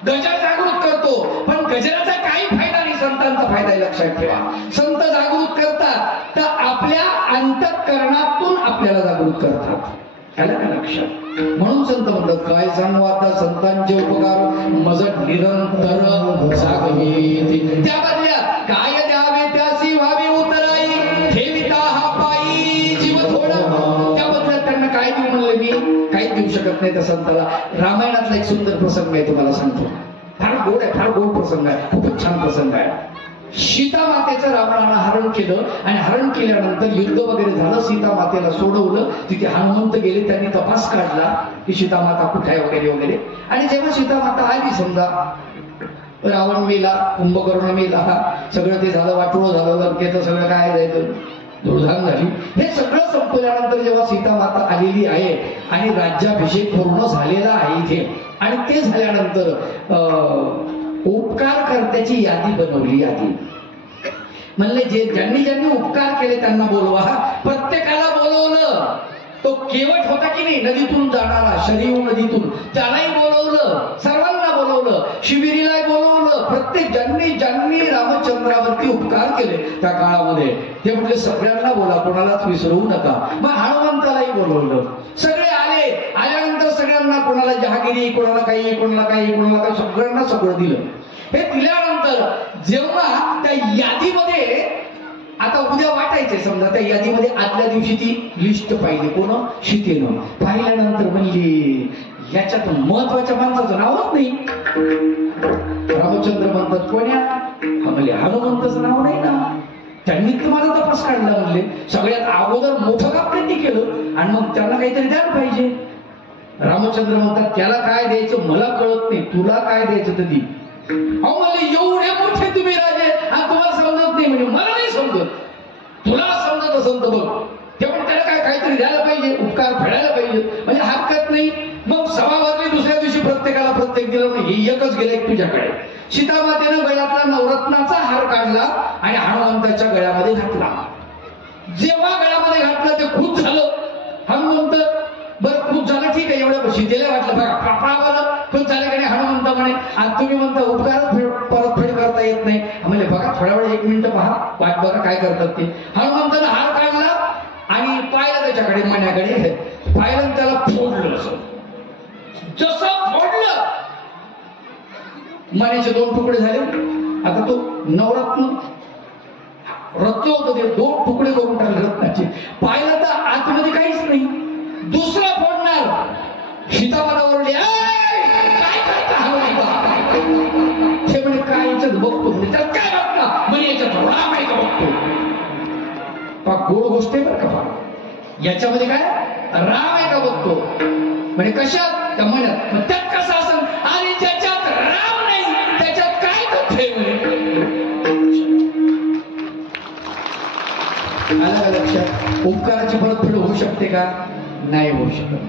गजर जागृत करतो, पण गजराचा काही फायदा नाही, संतांचा फायदा आहे. लक्षात ठेवा. संत जागृत करतात तर आपल्या अंतःकरणातून आपल्याला जागृत करतात. आलं का लक्षात? म्हणून संत म्हणतात, काय सांगू आता संतांचे उपकार मज निरंतर जागवी. त्या बदल्या काय द्यावे त्यासी व्हावे उतराई, ठेविता हा पायी जीव थोडा. त्या बदल्यात त्यांना काय देऊ म्हणलं मी? काहीच देऊ शकत नाही त्या संताला. रामायणातला एक सुंदर प्रसंग आहे, तुम्हाला सांगतो. फार गोड आहे, फार गोड प्रसंग आहे, खूपच छान प्रसंग आहे. सीता मातेचं रावणानं हरण केलं आणि हरण केल्यानंतर युद्ध वगैरे झालं. सीता मातेला सोडवलं. तिथे हनुमंत गेले, त्यांनी तपास काढला की सीता माता कुठे आहे वगैरे वगैरे. आणि जेव्हा सीता माता आली, समजा रावण मेला, कुंभकर्ण मेला, सगळं ते झालं, वाटोळं झालं, लंकेचं सगळं काय जायचं, धुळधाम झाली. हे सगळं संपल्यानंतर जेव्हा सीता माता आलेली आहे आणि राज्याभिषेक पूर्ण झालेला आहे इथे, आणि ते झाल्यानंतर उपकार करत्याची यादी बनवली. यादी म्हणले ज्यांनी ज्यांनी उपकार केले त्यांना बोलवा. प्रत्येकाला बोलवलं. तो केवट होता की नाही, नदीतून जाणारा, शरीर नदीतून, त्यालाही बोलवलं, सर्वांना बोलवलं, शिबिरीलाही बोलवलं. प्रत्येक ज्यांनी रामचंद्रावरती उपकार केले त्या काळामध्ये ते म्हटले सगळ्यांना बोला, कोणालाच विसरू नका. मग हनुमंतालाही बोलवलं. सगळे आले. आल्यानंतर सगळ्यांना, कोणाला जहागिरी, कोणाला काही, कोणाला काही, कोणाला काही, सगळ्यांना सगळं दिलं. हे दिल्यानंतर जेव्हा त्या यादीमध्ये आता उद्या वाटायचे, समजा त्या यादीमध्ये आदल्या दिवशी ती लिस्ट पाहिली. कोण? सीतेनं. पाहिल्यानंतर म्हणली याच्यात महत्वाच्या माणसाचं नावच नाही. रामचंद्र म्हणतात कोण्या? म्हणले हनुमंताचं नाव नाही ना. त्यांनी तुम्हाला तपास काढला. म्हणले सगळ्यात अगोदर मोठं काम त्यांनी केलं आणि मग त्यांना काहीतरी द्यायला पाहिजे. रामचंद्र म्हणतात त्याला काय द्यायचं मला कळत नाही, तुला काय द्यायचं तर दी. अहो मला एवढे मोठे तुम्ही राजे आणि तुम्हाला समजत नाही. म्हणजे मला नाही समजत, तुला समजत असं तर बघ. तेव्हा त्याला काय काहीतरी द्यायला पाहिजे, उपकार फेडायला पाहिजे. म्हणजे हरकत नाही. मग सभा भरली. दुसऱ्या दिवशी प्रत्येकाला प्रत्येक दिलं. हे एकच गेलं तुझ्याकडे. सीतामातेनं गळ्यातला नवरत्नाचा हार काढला आणि हनुमंताच्या गळ्यामध्ये घातला. जेव्हा गळ्यामध्ये घातलं ते खुश झालं हनुमंत. बरं खुश झालं, ठीक आहे, एवढ्या सीतेला वाटलं बघा बरं खुश झालं की नाही. हनुमंत म्हणे आणि तुम्ही म्हणता उपकारच परतफेड करता येत नाही. म्हणजे बघा थोड्या वेळ 1 मिनिट पहा, वाट बघा काय करतात ते. हनुमंतानं हार काढला आणि पाहिलं त्याच्याकडे, मण्याकडे पाहिलं, त्याला फोडलं. जसं फोडलं मण्याचे 2 तुकडे झाले. आता तो नवरत्न रत्न होतं ते 2 तुकडे करून टाकले रत्नाचे. पाहिलं तर आतमध्ये काहीच नाही. दुसरा फोडणार. सीतामाता ओरडली काय करता हनुमंता? हे म्हणे काय याच्यात बघतो. त्यात काय बघता? म्हणे याच्यात राम आहे का बघतो. गोड गोष्ट आहे बरं का. याच्यामध्ये काय राम आहे का बघतो. म्हणजे कशात? त्या म्हणत मग त्यात कसं असं? आणि ज्याच्यात राम नाही त्याच्यात काय तथ्य आहे? आलं का लक्षात? उपकाराची परतफेड होऊ शकते का? नाही होऊ शकत.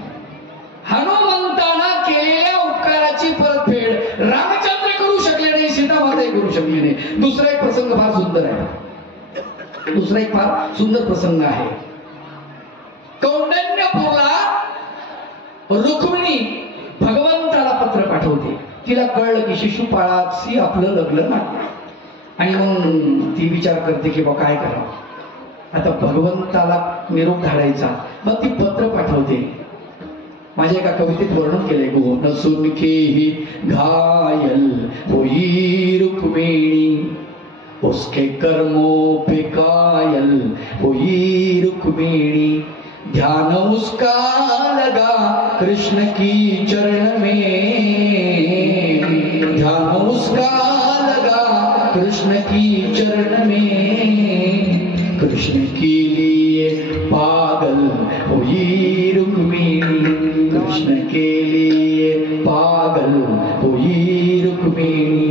हनुमंतानं केलेल्या उपकाराची परतफेड रामचंद्र करू शकले नाही, सीतामाताही करू शकली नाही. दुसरा एक प्रसंग फार सुंदर आहे. दुसरा एक फार सुंदर प्रसंग आहे. कौंडण्यपूरला रुक्मिणी तिला कळलं की शिशुपाळाशी आपलं लग्न नाही. आणि मग ती विचार करते की बा काय करावं आता, भगवंताला निरोप धाडायचा. मग ती पत्र पाठवते. माझ्या एका कवितेत वर्णन केलंय गो नसून ही घायल होई रुक्मिणी, उसके कर्मों पे कायल हुई रुक्मिणी, ध्यान उसका लगा कृष्ण की चरण में, ध्यान उसका लगा कृष्ण की चरण में, कृष्ण के लिए पागल हुई रुक्मिणी, कृष्ण के लिए पागल हुई रुक्मिणी.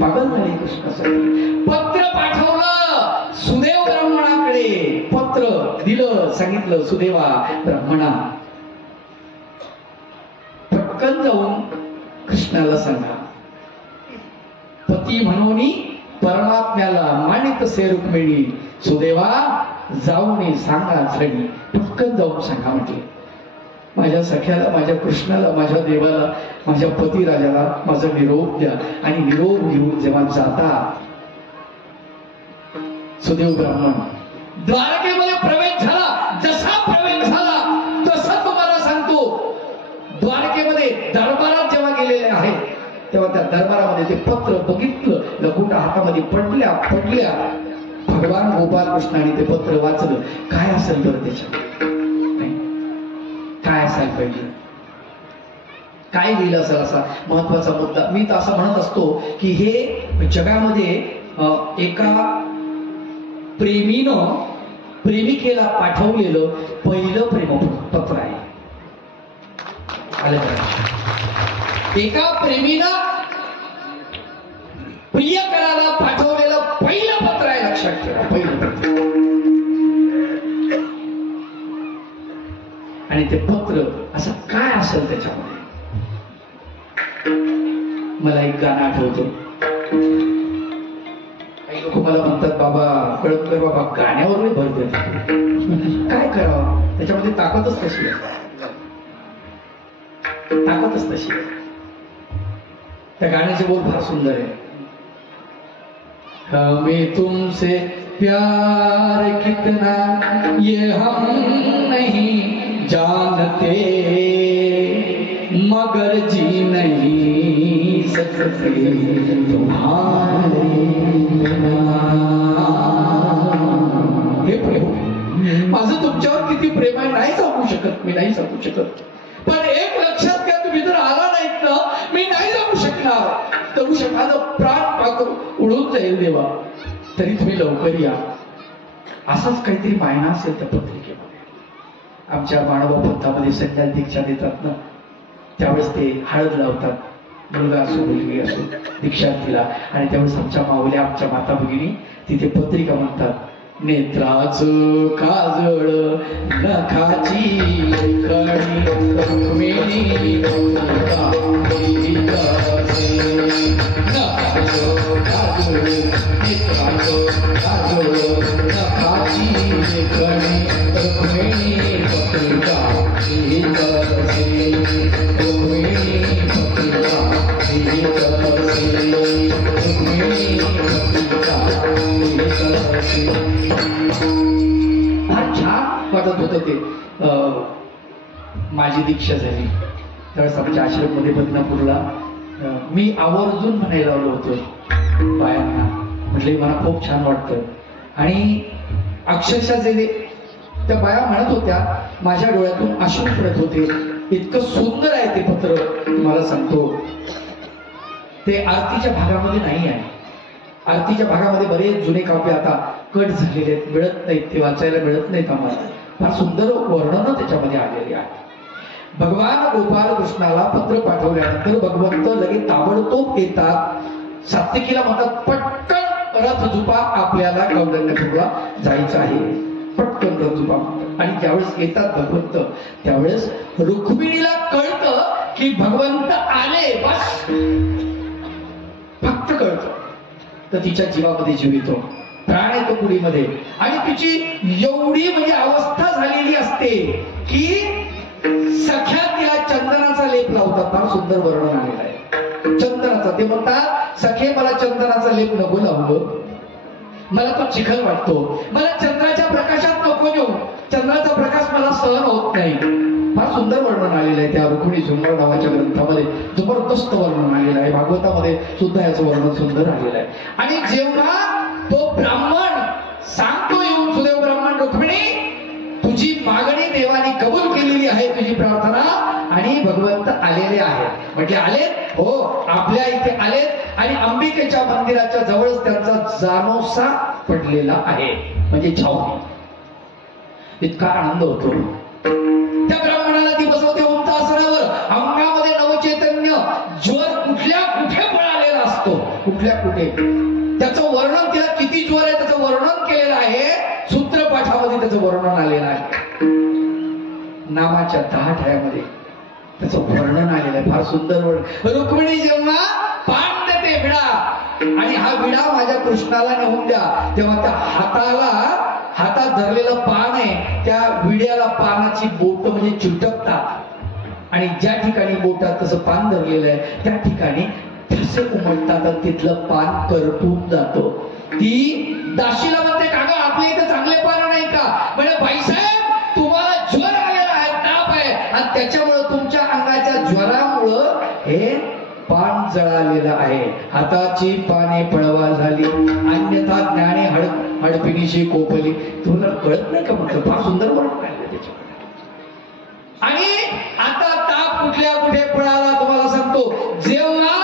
पागल झाली कृष्णासाठी. पत्र पाठवलं सुदेव ब्राह्मणाकडे, पत्र दिलं, सांगितलं सुदेवा ब्राह्मणा पटकन जाऊन कृष्णाला सांगा, पती म्हणून परमात्म्याला मानित से रुक्मिणी, सुदेवा जाऊन सांगा चढी, पटकन जाऊन सांगा म्हटले. माझ्या सख्याला, माझ्या कृष्णाला, माझ्या देवाला, माझ्या पतिराजाला माझा निरोप द्या. आणि निरोप घेऊन जेव्हा जाता सुदेव ब्राह्मण द्वारकेमध्ये प्रवेश झाला. जसा प्रवेश झाला तसा तुम्हाला सांगतो, द्वारकेमध्ये दरबारात जेव्हा गेलेले आहेत तेव्हा त्या दरबारामध्ये ते पत्र बघितलं, लकुटा हातामध्ये पडल्या. भगवान गोपाल कृष्णाने ते पत्र वाचलं. काय असेल बरं त्याच्यात, काय असायला पाहिजे, काय लिहिलं असेल असा महत्वाचा मुद्दा. मी तर असं म्हणत असतो की हे जगामध्ये एका प्रेमीनं प्रेमिकेला पाठवलेलं पहिलं प्रेमपत्र आहे. आलं का? एका प्रेमीनं प्रियकराला पाठवलेलं पहिलं पत्र आहे, लक्षात ठेवा, पहिलं पत्र. आणि ते पत्र असं काय असेल त्याच्यामध्ये. मला एक गाणं आठवतं. काही लोक मला म्हणतात बाबा कळमकर बाबा गाण्यावर भर देतात, काय करावं, त्याच्यामध्ये ताकदच तशी आहे, ताकदच तशी आहे. त्या गाण्याचे बोल फार सुंदर आहे. हमें तुमसे प्यार कितना ये हम नहीं जानते, मगर जी नहीं सकते तुम्हारे बिना. हे प्रभू, माझं तुमच्यावर किती प्रेम आहे नाही सांगू शकत, मी नाही सांगू शकत. पण एक लक्षात घ्या, तुम्ही जर आला नाहीत ना मी नाही जाऊ शकणार. तर माझं प्राण पाकर उडून जाईल देवा, तरी तुम्ही लवकर या. असाच काहीतरी मायना असेल त्या पत्रिकेमध्ये. आमच्या मानवा पंथामध्ये संन्यास दीक्षा देतात ना, त्यावेळेस ते हळद लावतात, मुलगा असो मुलगी असो दीक्षार्थीला. आणि त्यावेळेस आमच्या माऊल्या, आमच्या माता भगिनी तिथे पत्रिका म्हणतात. नेत्राचं काजळ नखाची कणी रुक्मिणी फार छान वाटत होतं ते. माझी दीक्षा झाली त्यावेळेस आमच्या आश्रममध्ये बदनापूरला मी आवर्जून म्हणायला लावलं होतं बायांना, म्हटले मला खूप छान वाटतं. आणि अक्षरशः जे त्या बाया म्हणत होत्या माझ्या डोळ्यातून अश्रू पडत होते. इतकं सुंदर आहे ते पत्र, तुम्हाला सांगतो. ते आरतीच्या भागामध्ये नाही आहे. आरतीच्या भागामध्ये बरेच जुने काव्य आता कट झालेले आहेत, मिळत नाहीत, ते वाचायला मिळत नाहीत आम्हाला. फार सुंदर वर्णन त्याच्यामध्ये आलेली आहे. भगवान गोपाल कृष्णाला पत्र पाठवल्यानंतर भगवंत लगेच ताबडतोब येतात. सात्विकीला म्हणतात पटकन रथ झुपा, आपल्याला कौंडण्यपूरला जायचं आहे, पटकन रथ झुपा. आणि ज्यावेळेस येतात भगवंत त्यावेळेस रुक्मिणीला कळतं की भगवंत आले, बस फक्त कळतं. तर तिच्या जीवामध्ये जीव येतो, प्राण येतो कुडीमध्ये. आणि तिची एवढी म्हणजे अवस्था झालेली असते की सख्या तिला चंदनाचा लेप लावतात. फार सुंदर वर्णन आलेलं आहे. चंदनाचा. ते म्हणतात सखे मला चंदनाचा लेप नको लावू, मला तो चिखल वाटतो, मला चंद्राच्या प्रकाशात नको देऊ, चंद्राचा प्रकाश मला सहन होत नाही. फार सुंदर वर्णन आलेलं आहे त्या रुक्मिणी झुंबर नावाच्या ग्रंथामध्ये, जबरदस्त वर्णन आलेलं आहे. भागवतामध्ये सुद्धा याचं वर्णन सुंदर आलेलं आहे. आणि जेव्हा तो ब्राह्मण सांगतो येऊन, सुदेव ब्राह्मण, रुक्मिणी तुझी मागणी देवाने कबूल केलेली आहे, तुझी प्रार्थना, आणि भगवंत आलेले आहेत. म्हटले आलेत? हो, आपल्या इथे आलेत आणि अंबिकेच्या मंदिराच्या जवळच त्यांचा जानोसा पडलेला आहे, म्हणजे छावणी. इतका आनंद होतो. त्या ब्राह्मणाला ती बसवते उंच आसनावर, अंगामध्ये नवचैतन्य, ज्वर कुठल्या कुठे पळालेला असतो, कुठल्या कुठे. त्याचं वर्णन, तिला किती ज्वर आहे त्याचं वर्णन केलेलं आहे, सूत्रपाठामध्ये त्याचं वर्णन आलेलं आहे. नामाच्या 10 ठळ्यामध्ये त्याचं वर्णन आलेलं आहे. फार सुंदर वर्णन. रुक्मिणी जेव्हा पान देते विडा, आणि हा विडा माझ्या कृष्णाला नेऊन द्या, तेव्हा त्या हातात धरलेलं पान आहे, त्या विड्याला पानाची बोट म्हणजे चिटकतात, आणि ज्या ठिकाणी बोटात तसं पान धरलेलं आहे त्या ठिकाणी ठसे उमटतात, तिथलं पान करपून जातो. ती दाशीला म्हणते, काका आपल्या इथं चांगले पान नाही का? म्हणजे बाईसाहेब तुम्हाला ज्वर आलेला आहे, ताप आहे, आणि त्याच्यामुळं तुमच्या अंगाच्या ज्वरामुळं हे पान जळालेलं आहे. हाताची पाने पळवा झाली, अन्यथा ज्ञाने हडपिणीशी कोपली. तुला कळत नाही का? म्हटलं फार सुंदर वर्णन आहे त्याच्यामध्ये. आणि आता ताप कुठल्या कुठे पळाला तुम्हाला सांगतो. जेव्हा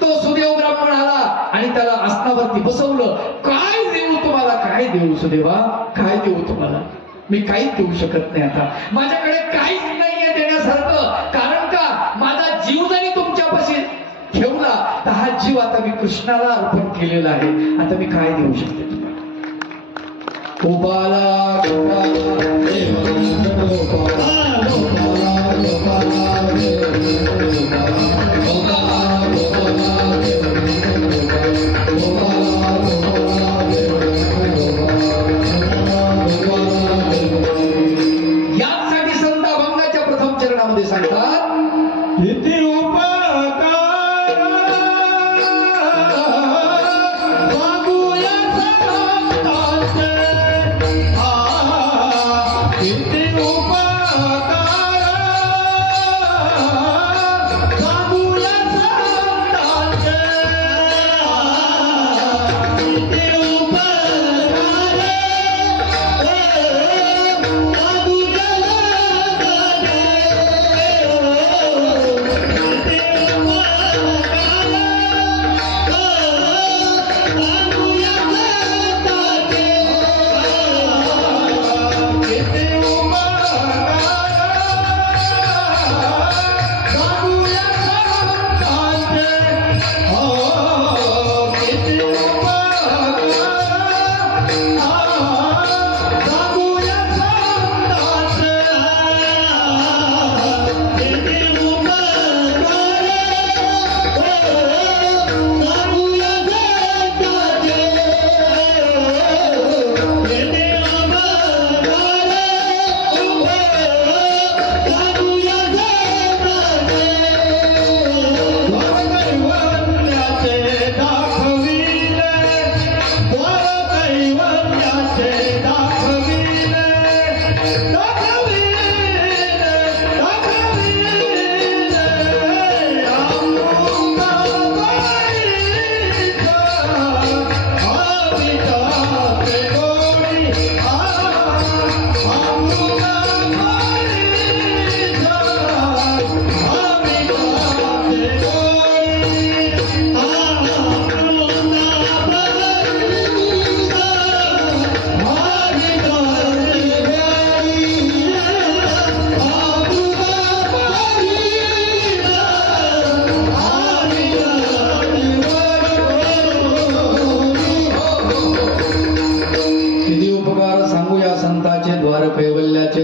तो सुदेव ब्राह्मण आला आणि त्याला आसनावरती बसवलं, काय देऊ तुम्हाला, काय देऊ सुदेवा, काय देऊ तुम्हाला, मी काहीच देऊ शकत नाही, आता माझ्याकडे काहीच नाहीये देण्यासारखं. कारण का माझा जीव जरी तुमच्यापाशी ठेवला तर हा जीव आता मी कृष्णाला अर्पण केलेला आहे, आता मी काय देऊ शकते तुम्हाला. गोपाला यासाठी संत अभंगाच्या प्रथम चरणामध्ये सांगतात,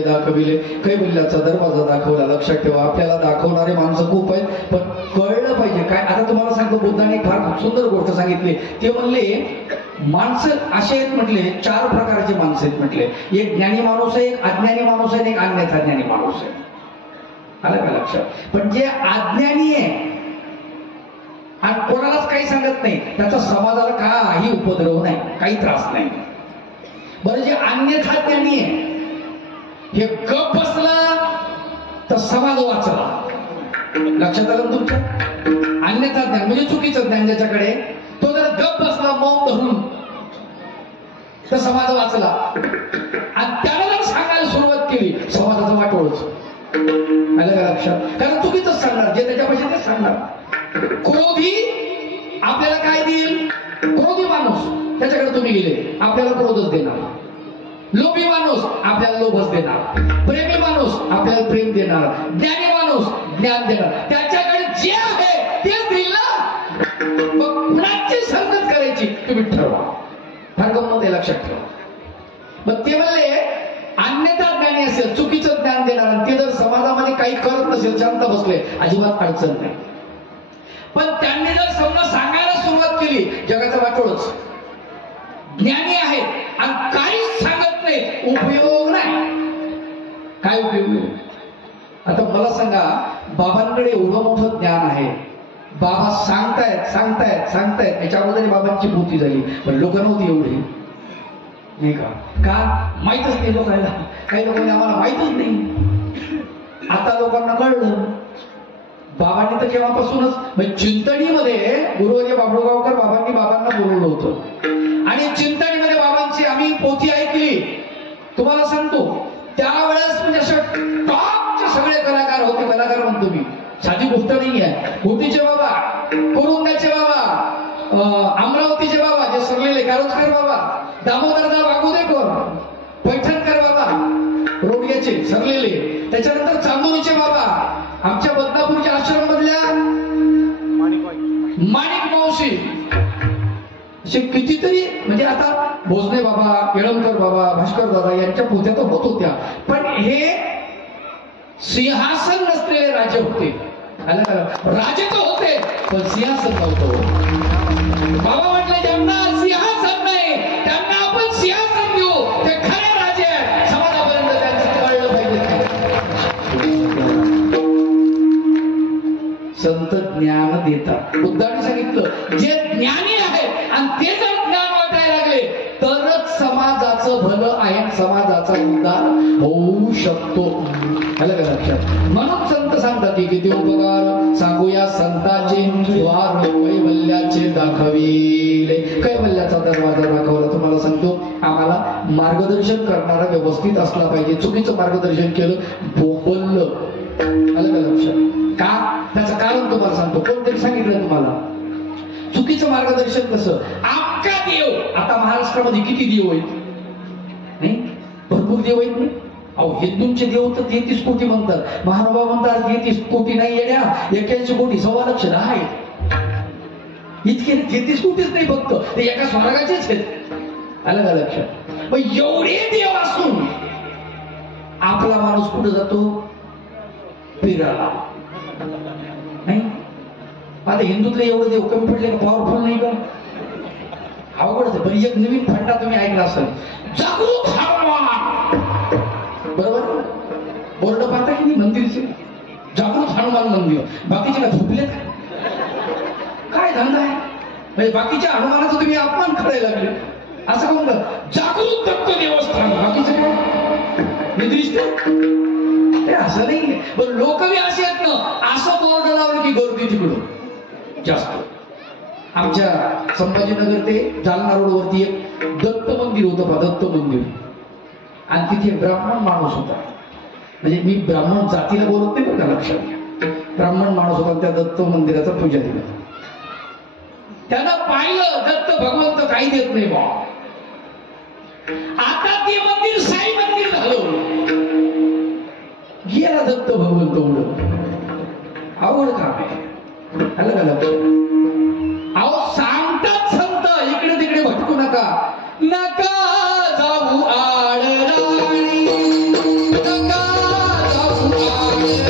दाखविले, कैवल्याचा दरवाजा दाखवला. लक्षात ठेवा, आपल्याला दाखवणारे माणसं खूप आहेत, पण कळलं पाहिजे काय. आता तुम्हाला सांगतो, बुद्धाने फार सुंदर गोष्ट सांगितली. ते म्हणले माणसं असे आहेत, म्हटले 4 प्रकारचे माणसं आहेत म्हटले. एक ज्ञानी माणूस आहे, एक अज्ञानी माणूस आहे, एक अन्यथा ज्ञानी माणूस आहे. आलं का लक्षात? पण जे अज्ञानी आहे काही सांगत नाही, त्याचा समाजाला काही उपद्रव नाही, काही त्रास नाही. बरं, जे अन्यथा ज्ञानी आहे हे गप बसला तर समाज वाचला. लक्षात आलं तुमच्या? अन्यथा ज्ञान म्हणजे चुकीचं ज्ञान ज्याच्याकडे, तो जर गप बसला मौन धरून तर समाज वाचला. आणि त्याला जर सांगायला सुरुवात केली समाजाचं वाटोळच. आलं का लक्षात? कारण चुकीचंच सांगणार, जे त्याच्यापाशी तेच सांगणार. क्रोधी आपल्याला काय देईल? क्रोधी माणूस त्याच्याकडे तुम्ही गेले आपल्याला क्रोधच देणार. लोभी माणूस आपल्याला लोभच देणार. प्रेमी माणूस आपल्याला प्रेम देणार. ज्ञानी माणूस ज्ञान देणार. त्याच्याकडे जे आहे तेच देईल ना. मग कुणाची संगत करायची तुम्ही ठरवा. फार गंमत आहे, लक्षात ठेवा. मग ते म्हणले अन्यथा ज्ञानी असेल, चुकीचं ज्ञान देणार, आणि ते जर समाजामध्ये काही करत नसेल, शांत बसले, अजिबात अडचण नाही. पण त्यांनी जर समजा सांगायला सुरुवात केली जगाचा वाटोळच. ज्ञानी आहे आणि काहीच सांगत नाही, उपयोग नाही. काय उपयोग? आता मला सांगा, बाबांकडे एवढं मोठं ज्ञान आहे, बाबा सांगतायत सांगतायत सांगतायत, याच्या अगोदर बाबांची पोथी झाली, पण लोक नव्हती एवढी, नाही का? माहितच नाही लोकांना. काही लोकांनी आम्हाला माहितच नाही. आता लोकांना कळलं. बाबांनी तर केव्हापासूनच म्हणजे चिंतणीमध्ये गुरुवर्य बाबुळगावकर बाबांना बोलवलं होतं, आणि चिंतणीमध्ये बाबांची आम्ही पोथी ऐकली. तुम्हाला सांगतो त्यावेळेस म्हणजे असं टॉपचे सगळे कलाकार होते. कलाकार म्हणतो मी, साधी गोष्ट नाही आहे. घोटीचे बाबा, कुरुंदाचे बाबा, अमरावतीचे बाबा जे सरलेले, कारोजकर बाबा, दामोदरदा वागुदेकर, पैठणकर बाबा रोडग्याचे सरलेले, त्याच्यानंतर चांदोरीचे बाबा, आमच्या बदनापूरच्या आश्रम मधल्या माणिक मावशी, असे कितीतरी, म्हणजे आता भोसले बाबा, येळंकर बाबा, भास्कर दादा यांच्या पोथ्या तर होत होत्या, पण हे सिंहासन नसलेले राजे होते. राजे तर होते पण सिंहासन नव्हतं. बाबा म्हटलं ज्यांना सिंहासन नाही त्यांना आपण सिंहासन देऊ, ते खरे राजे आहेत. समाजापर्यंत त्यांचं कळलं पाहिजे. संत ज्ञान देतात. बुद्धाने सांगितलं जे ज्ञानी आहे आणि ते जर ज्ञान वाटायला लागले तरच समाजाचं भलं आहे, समाजाचा उद्धार होऊ शकतो. आलं का लक्षात? म्हणून संत सांगतात की किती उपकार सांगूया संतांचे, द्वार कैवल्याचे दाखविले. कैवल्याचा दरवाजा दाखवला. तुम्हाला सांगतो, आम्हाला मार्गदर्शन करणारा व्यवस्थित असला पाहिजे. चुकीचं मार्गदर्शन केलं, बोललं. आलं का लक्षात? का? त्याचं कारण तुम्हाला सांगतो. कोणतरी सांगितलं तुम्हाला चुकीचं मार्गदर्शन कसं? आपका देव, आता महाराष्ट्रामध्ये किती देव आहेत? नाही, भरपूर देव आहेत. नाही, अहो हिंदूंचे देव तर 33 कोटी म्हणतात. महानुभाव म्हणतात 33 कोटी नाही येण्या, 81 कोटी, 1.25 लाख आहेत. इतके 33 कोटीच नाही, फक्त ते एका स्वर्गाचेच आहेत. आलं का लक्षात? मग एवढे देव असून आपला माणूस कुठे जातो? फिरायला. नाही, आता हिंदूतले एवढे देव कमी पडले का? पॉवरफुल नाही का? अवघडच आहे. पण एक नवीन फंडा तुम्ही ऐकला असेल, जागृत हनुमान. बरोबर? बोर्ड पाहता की नाही मंदिरचे? जागृत हनुमान मंदिर. बाकीचे का झोपलेत? काय धंदा आहे? म्हणजे बाकीच्या हनुमानाचा तुम्ही अपमान करायला लागले असं कोण? जागृत दत्त देवस्थान. बाकीचे काय निद्रिस्त? ते असं नाही. पण लोक बी असे आहेत ना, असं बोर्ड लावलं की गर्दी तिकडं जास्त. आमच्या संभाजीनगर ते जालना रोड वरती एक दत्त मंदिर होतं पहा, दत्त मंदिर. आणि तिथे ब्राह्मण माणूस होता. म्हणजे मी ब्राह्मण जातीला बोलत नाही बरं का, लक्षात घ्या. ब्राह्मण माणूस होता, त्या दत्त मंदिराचा पुजारी होता. त्यानं पाहिलं दत्त भगवंत काही देत नाही बा. आता ते मंदिर साई मंदिर झालं. गेला दत्त भगवंत. आवड काम आहे. आलं का लक्षात? अहो सांगतात संत, इकडे तिकडे भटकू नका. नका जाऊ आडराणी, नका जाऊ आडराणी,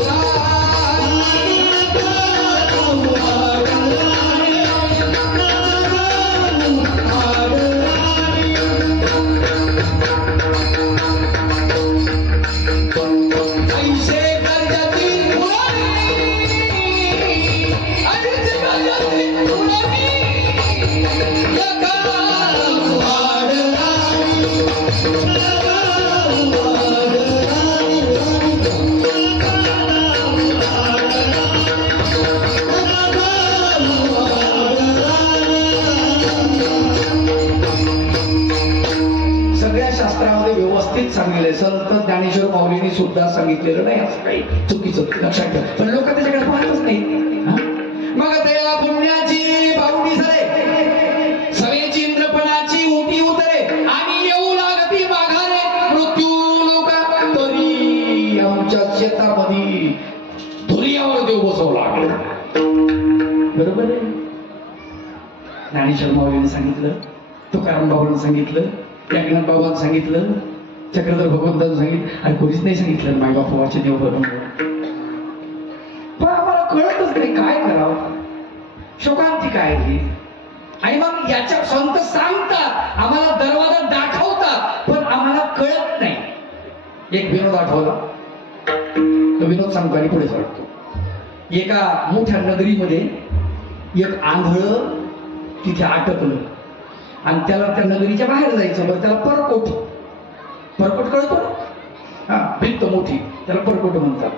ऐसे कर्जाची मुरारी, ऐसे कर्जाची सांगितलंय. संत ज्ञानेश्वर माऊलींनी सुद्धा सांगितलेलं नाही असं काही चुकीचं लक्षात ठेवा. पण लोक त्याच्याकडे पाहतच नाही. मग त्या पुण्याची बावडी झाले, सवेची इंद्रपणाची उटी उतरे आणि येऊ लागती माघारे मृत्यू लोका. तरी आमच्या शेतामध्ये धुर्यावर देव बसवला. बरोबर आहे. ज्ञानेश्वर माऊलीने सांगितलं, तुकाराम बाबांनी सांगितलं, एकनाथ बाबांनी सांगितलं, चक्रधर भगवंतांनी सांगितलं, आणि कोणीच नाही सांगितलं माय बापाचे देव बनवून. पण आम्हाला कळतच नाही काय करावं, शोकांती काय ही. आणि मग याच्या संत सांगतात, आम्हाला दरवाजा दाखवतात, पण आम्हाला कळत नाही. एक विनोद आठवला, तो विनोद सांगतो आणि पुढे चालतो. एका मोठ्या नगरीमध्ये एक आंधळ तिथे अटकलं आणि त्याला त्या नगरीच्या बाहेर जायचं. बरं, त्याला परकोट कळतो, हा भिंत मोठी, त्याला परकोट म्हणतात.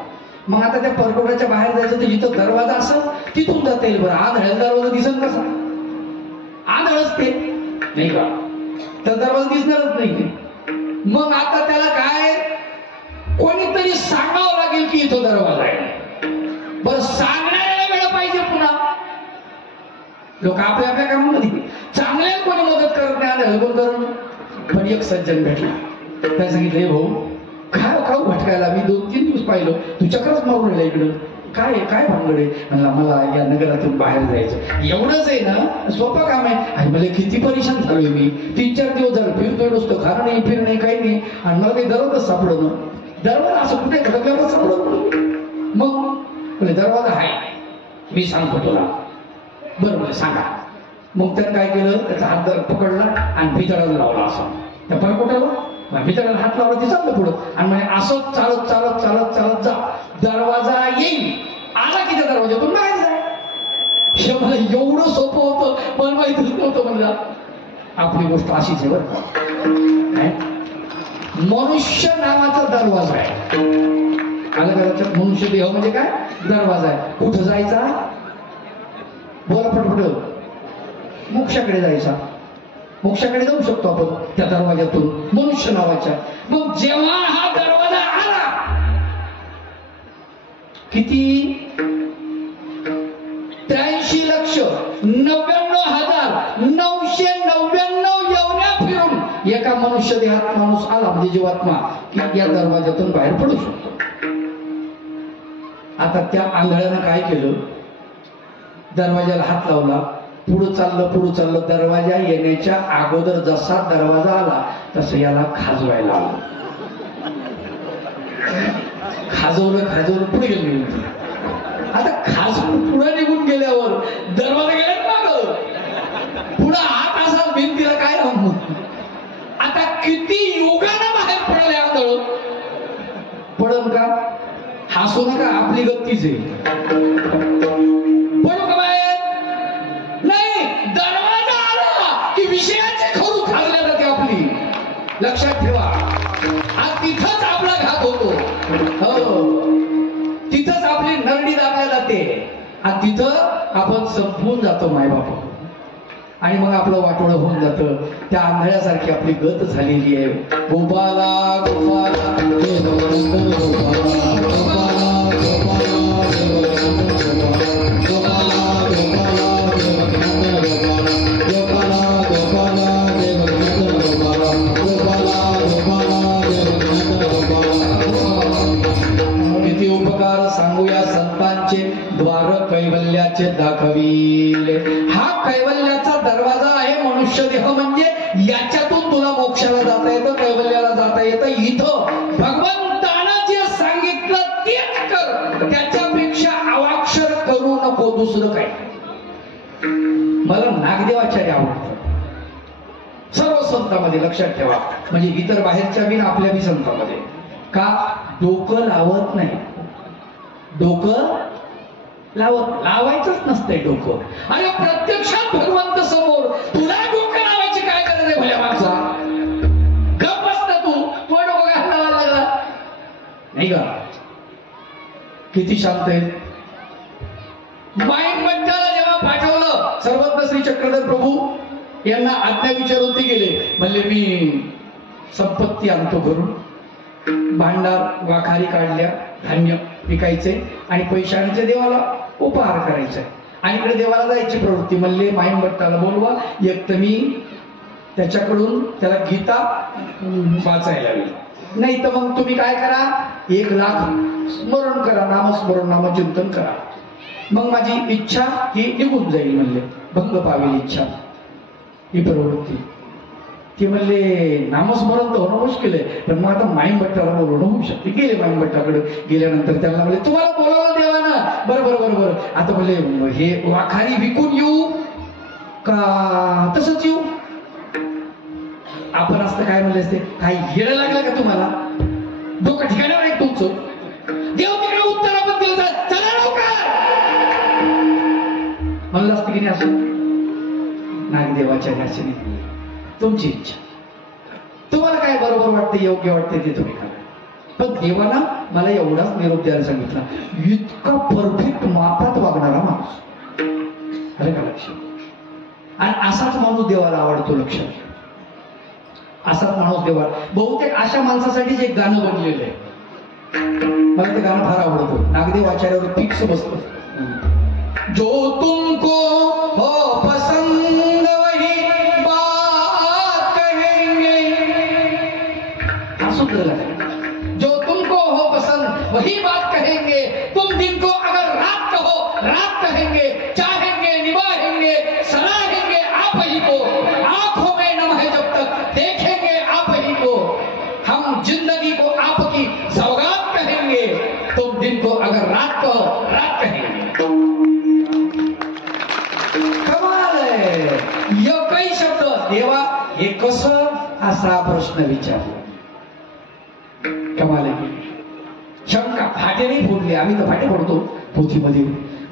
मग आता त्या परकोटाच्या बाहेर जायचं तर जिथं दरवाजा असेल तिथून जाता येईल. बरं, आंधळ्याला दरवाजा दिसत कसा, आंधळच ते नाही का, तर दरवाजा दिसणारच नाही. मग आता त्याला काय कोणीतरी सांगावं लागेल की इथं दरवाजा आहे. बरं, सांगणाऱ्याला वेळ पाहिजे. पुन्हा लोक आपल्या आपल्या कामामध्ये चांगल्या कोणी मदत करत नाही, आंधळ कोण करून. पण एक सज्जन भेटला, त्याला सांगितलं, हे भाऊ काय खाऊ भटकायला, मी 2-3 दिवस पाहिलं तू चक्रच मारून राहिला इकडं, काय काय भानगड आहे. म्हणला, मला या नगरातून बाहेर जायचं. एवढंच आहे ना, सोपं काम आहे. मला किती परेशान झालोय मी, 3-4 दिवस झालं फिरतोय, नुसतं खाणं नाही, फिर नाही, काही नाही, आणि मला काही दरवाजाच सापडणं. दरवाजा असं कुठे खटकल्यावर सापडत. मग दरवाजा आहे, मी सांगतो तुला. बरोबर, सांगा. मग त्यानं काय केलं, त्याचा हात पकडला आणि भितळाला लावला. असं त्या परकोटाला भितळाला हात लावला, ते चाललं पुढं. आणि म्हणजे असं चालत चालत चालत चालत जा, दरवाजा येईल, आला की त्या दरवाजातून बाहेर जाय. हे मला एवढं सोपं होतं, पण माहितीच नव्हतं. म्हणला आपली गोष्ट अशीच आहे बरं का. मनुष्य नावाचा दरवाजा आहे. अलग मनुष्य देह म्हणजे काय, दरवाजा आहे. कुठं जायचा, बोला पटपट. मोक्षाकडे जायचा. मोक्षाकडे जाऊ शकतो आपण त्या दरवाजातून, मनुष्य नावाच्या. मग जेव्हा हा दरवाजा आला, किती 83,99,999 येवण्या फिरून एका मनुष्य देहात माणूस आला, म्हणजे जीवात्मा, की या दरवाजातून बाहेर पडू शकतो. आता त्या आंधळ्यानं काय केलं, दरवाजाला हात लावला, पुढं चाललं. दरवाजा येण्याच्या अगोदर जसा दरवाजा आला तसं याला खाजवायला आलं. खाजवलं पुढे गेलं. आता खाजवून पुढे निघून गेल्यावर दरवाजा गेला मागं, पुढं हात असा भिंतीला काय राहून. आता किती योगानं बाहेर पडले आंधळ. पडन का, हसू नका, आपली गत्तीच आहे. विषयाची खरू खाल्ल्या जाते आपली, लक्षात ठेवा. आज तिथंच आपला घात होतो. हो, तिथंच आपली नरडी दाबल्या जाते आणि तिथं आपण संपून जातो मायबाप. आणि मग आपलं वाटोळं होऊन जातं. त्या आंधळ्यासारखी आपली गत झालेली आहे. गोपाला गोपाला द्वार कैवल्याचे दाखविले. हा कैवल्याचा दरवाजा आहे मनुष्य देह, म्हणजे याच्यातून तुला मोक्षाला जाता येतं, कैवल्याला जाता येतं. इथं भगवंतानं जे सांगितलं तेच कर, त्याच्यापेक्षा अवाक्षर करू नको. दुसरं काय. मला नागदेवाचार्य आवडतं सर्व संतांमध्ये, लक्षात ठेवा. म्हणजे इतर बाहेरच्या बी आपल्या बी संतांमध्ये. का, डोकं लावत नाही. डोकं लावायचंच नसतंय डोकं. अरे प्रत्यक्षात भगवंत समोर, तुला डोकं लावायची काय गरज आहे भल्या माणसा. गप बसता तू डोकं काय लावायला लागला नाही का. किती शांत आहे. माईक मंचाला जेव्हा पाठवलं, सर्वज्ञ श्री चक्रधर प्रभू यांना आज्ञा विचारून ते गेले. म्हणले, मी संपत्ती आणतो घरून, भांडार वाखारी काढल्या, धान्य विकायचे आणि पैसे आणायचे, देवाला उपहार करायचा. आणि इकडे देवाला जायची प्रवृत्ती. म्हणले माईंभट्टाला बोलवा, एक तर मी त्याच्याकडून त्याला गीता वाचायला लागली, नाही तर मग तुम्ही काय करा, 1 लाख स्मरण करा, नामस्मरण नामचिंतन करा, मग माझी इच्छा ही निघून जाईल. म्हणले भंग पावेल इच्छा ही प्रवृत्ती. ते म्हणले नामस्मरण तर होणं मुश्किल आहे, पण मग आता माईंभट्टाला बोलवणं होऊ शकते. गेले माईंभट्टाकडे. गेल्यानंतर त्यांना म्हणले तुम्हाला बोलावलं देवानं. बरं. आता म्हणले हे वाखारी विकून येऊ का तसंच येऊ? आपण असतं काय म्हणले असते, काही येणं लागलं का तुम्हाला? डोकं ठिकाणावर आहे तुमचं. देव तिकडे उत्तर आपण दिलं, चला लवकर म्हणलं असतं की नाही. असं नागदेवाच्या भाषेने तुमची इच्छा, तुम्हाला काय बरोबर वाटते, योग्य वाटते ते तुम्ही करा. पण देवाना मला एवढाच निरोप द्यायला सांगितला, इतका परफेक्ट मापात वागणारा माणूस. अरे का लक्ष. आणि असाच माणूस देवाला आवडतो. लक्षात. असाच माणूस देवा. बहुतेक अशा माणसासाठी एक गाणं बनलेलं आहे, मला ते गाणं फार आवडतं. नागदेव आचार्यावर फिक्स बसतो. जो तुमको हो पसंद वही बात कहेंगे. हा सूत्र आहे. जो तुमको हो पसंद वही बात कहेंगे, तुम दिन को अगर रात कहो रात कहेंगे, चाहेंगे निभाएंगे सराहेंगे आप ही को, आंखों में नम है जब तक देखेंगे आप ही को, हम जिंदगी को आपकी सौगात कहेंगे, तुम दिन को अगर रात कहो रात कहेंगे. कमाल आहे. एकही शब्द देवा हे कसं असा प्रश्न विचारला. कमाल आहे. शंका फाटे नाही फोडले. आम्ही तर फाटे फोडतो पोथीमध्ये.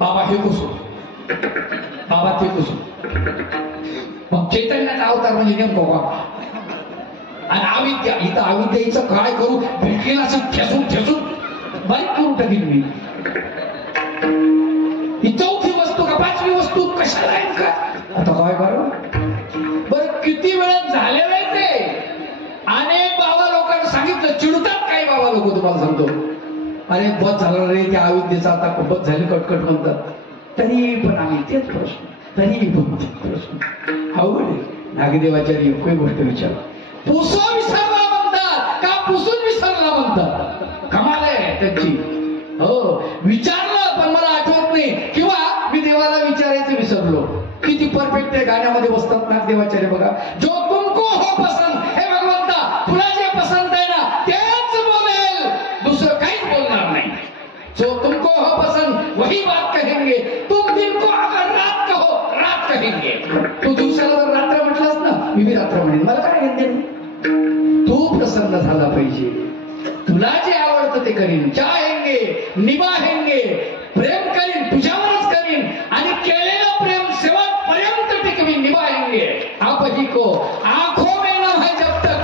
बाबा हे कसं, बाबा ते कसं. मग चैतन्याचा अवतार म्हणजे नेमकं का? आणि अविद्या, इथं अविद्याचं काय करू, भेटलेलं असं ठेसून बारीक करून टाकीन मी. ही 4थी वस्तू का 5वी वस्तू कशाला आहे का? आता काय करू. बरं किती वेळात झालेलं आहे ते. अनेक बाबा लोकांना सांगितलं, चिडतात काही बाबा लोक. तुम्हाला सांगतो, अरे बस झालं रे त्या अविद्येचा, आता बस झाली कटकट म्हणतात. तरी पण आम्ही तेच प्रश्न, तरी पण तेच प्रश्न. अवघड आहे. नागदेवाचार्य एकही गोष्ट विचार, पुसून विसरला म्हणतात का पुसून विसरला म्हणतात. कमाल आहे त्याची. हो विचारलं पण मला आठवत नाही, किंवा मी देवाला विचारायचं विसरलो. किती परफेक्ट आहे गाण्यामध्ये बसतात नागदेवाचार्य बघा. जो तुमको हो पसंद, हे भगवंता तुला जे पसंत आहे ना तेच बोलेल, दुसरं काहीच बोलणार नाही. जो तुमको हो पसंद वही बात कहेंगे, तुम दिन को अगर रात कहो रात कहेंगे. तू दिवसाला जर रात्र म्हटलास ना, मी भी रात्र म्हणेन, मला काय घेते. तू प्रसन्न झाला पाहिजे. तुला जे आवडतं ते करीन, चाहेंगे निभाहेंगे, प्रेम करीन तुझ्यावरच करीन, आणि केलेलं प्रेम शेवटपर्यंत टिकवी. निभाहेंगे आप ही को, आंखों में ना है जब तक,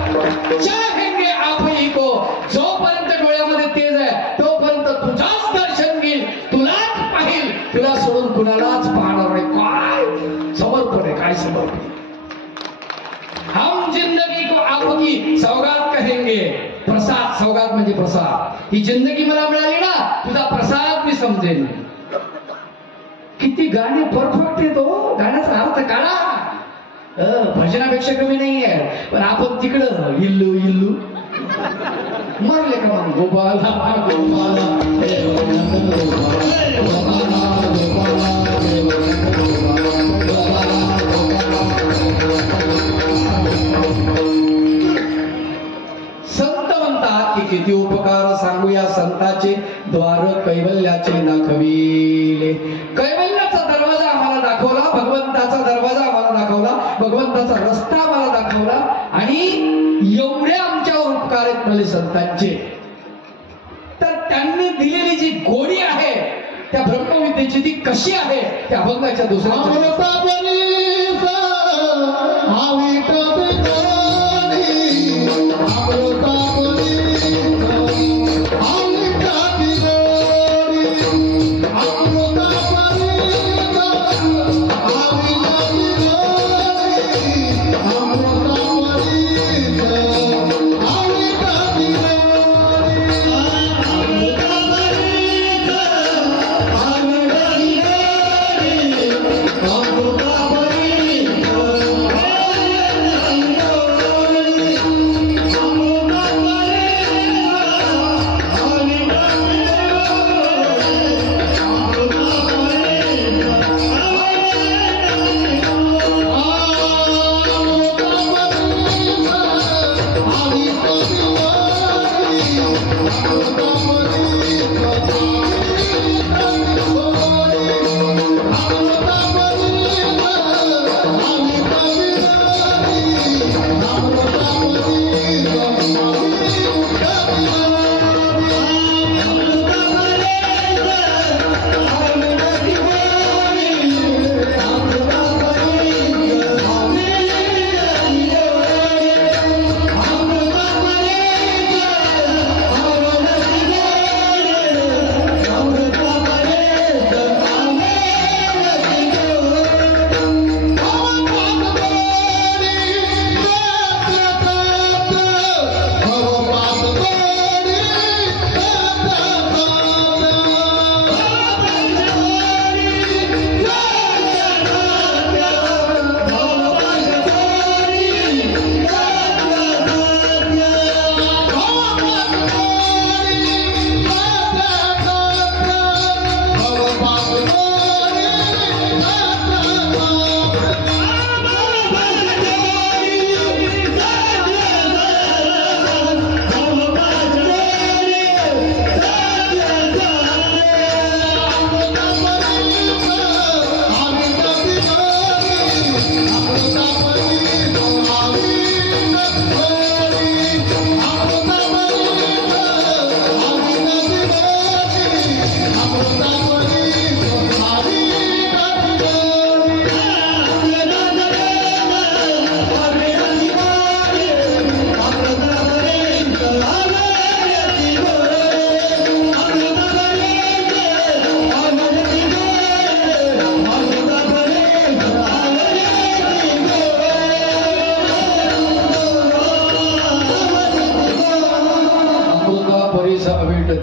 चाहेंगे आप ही को. जोपर्यंत डोळ्यामध्ये तेज आहे तोपर्यंत तुझाच दर्शन घेईल, तुलाच पाहिल, तुला सोडून कुणालाच पाहणार नाही. काय समर्पण आहे, काय समर्पण. हम जिंदगी को आपकी सौगात कहेंगे. प्रसाद, सौगात म्हणजे प्रसाद. ही जिंदगी मला मिळाली ना, तुझा प्रसाद मी समजेन. किती गाणे परफेक्ट आहेत हो. गाण्याचा अर्थ काढा, भजनापेक्षा कमी नाही आहे. पण आपण तिकडं इल्लू इल्लू मरले का मग. गोपाला गोपाला संत म्हणतात की किती उपकार सांगूया संताचे, द्वार कैवल्याचे दाखविले. कैवल्याचा दरवाजा आम्हाला दाखवला, भगवंताचा दरवाजा आम्हाला दाखवला, भगवंताचा रस्ता आम्हाला दाखवला. आणि एवढे आमच्यावर उपकार आहेत म्हणजे संतांचे. तर त्यांनी दिलेली जी गोडी आहे त्या ब्रह्मविद्येची, ती कशी आहे त्या अभंगाच्या दुसऱ्या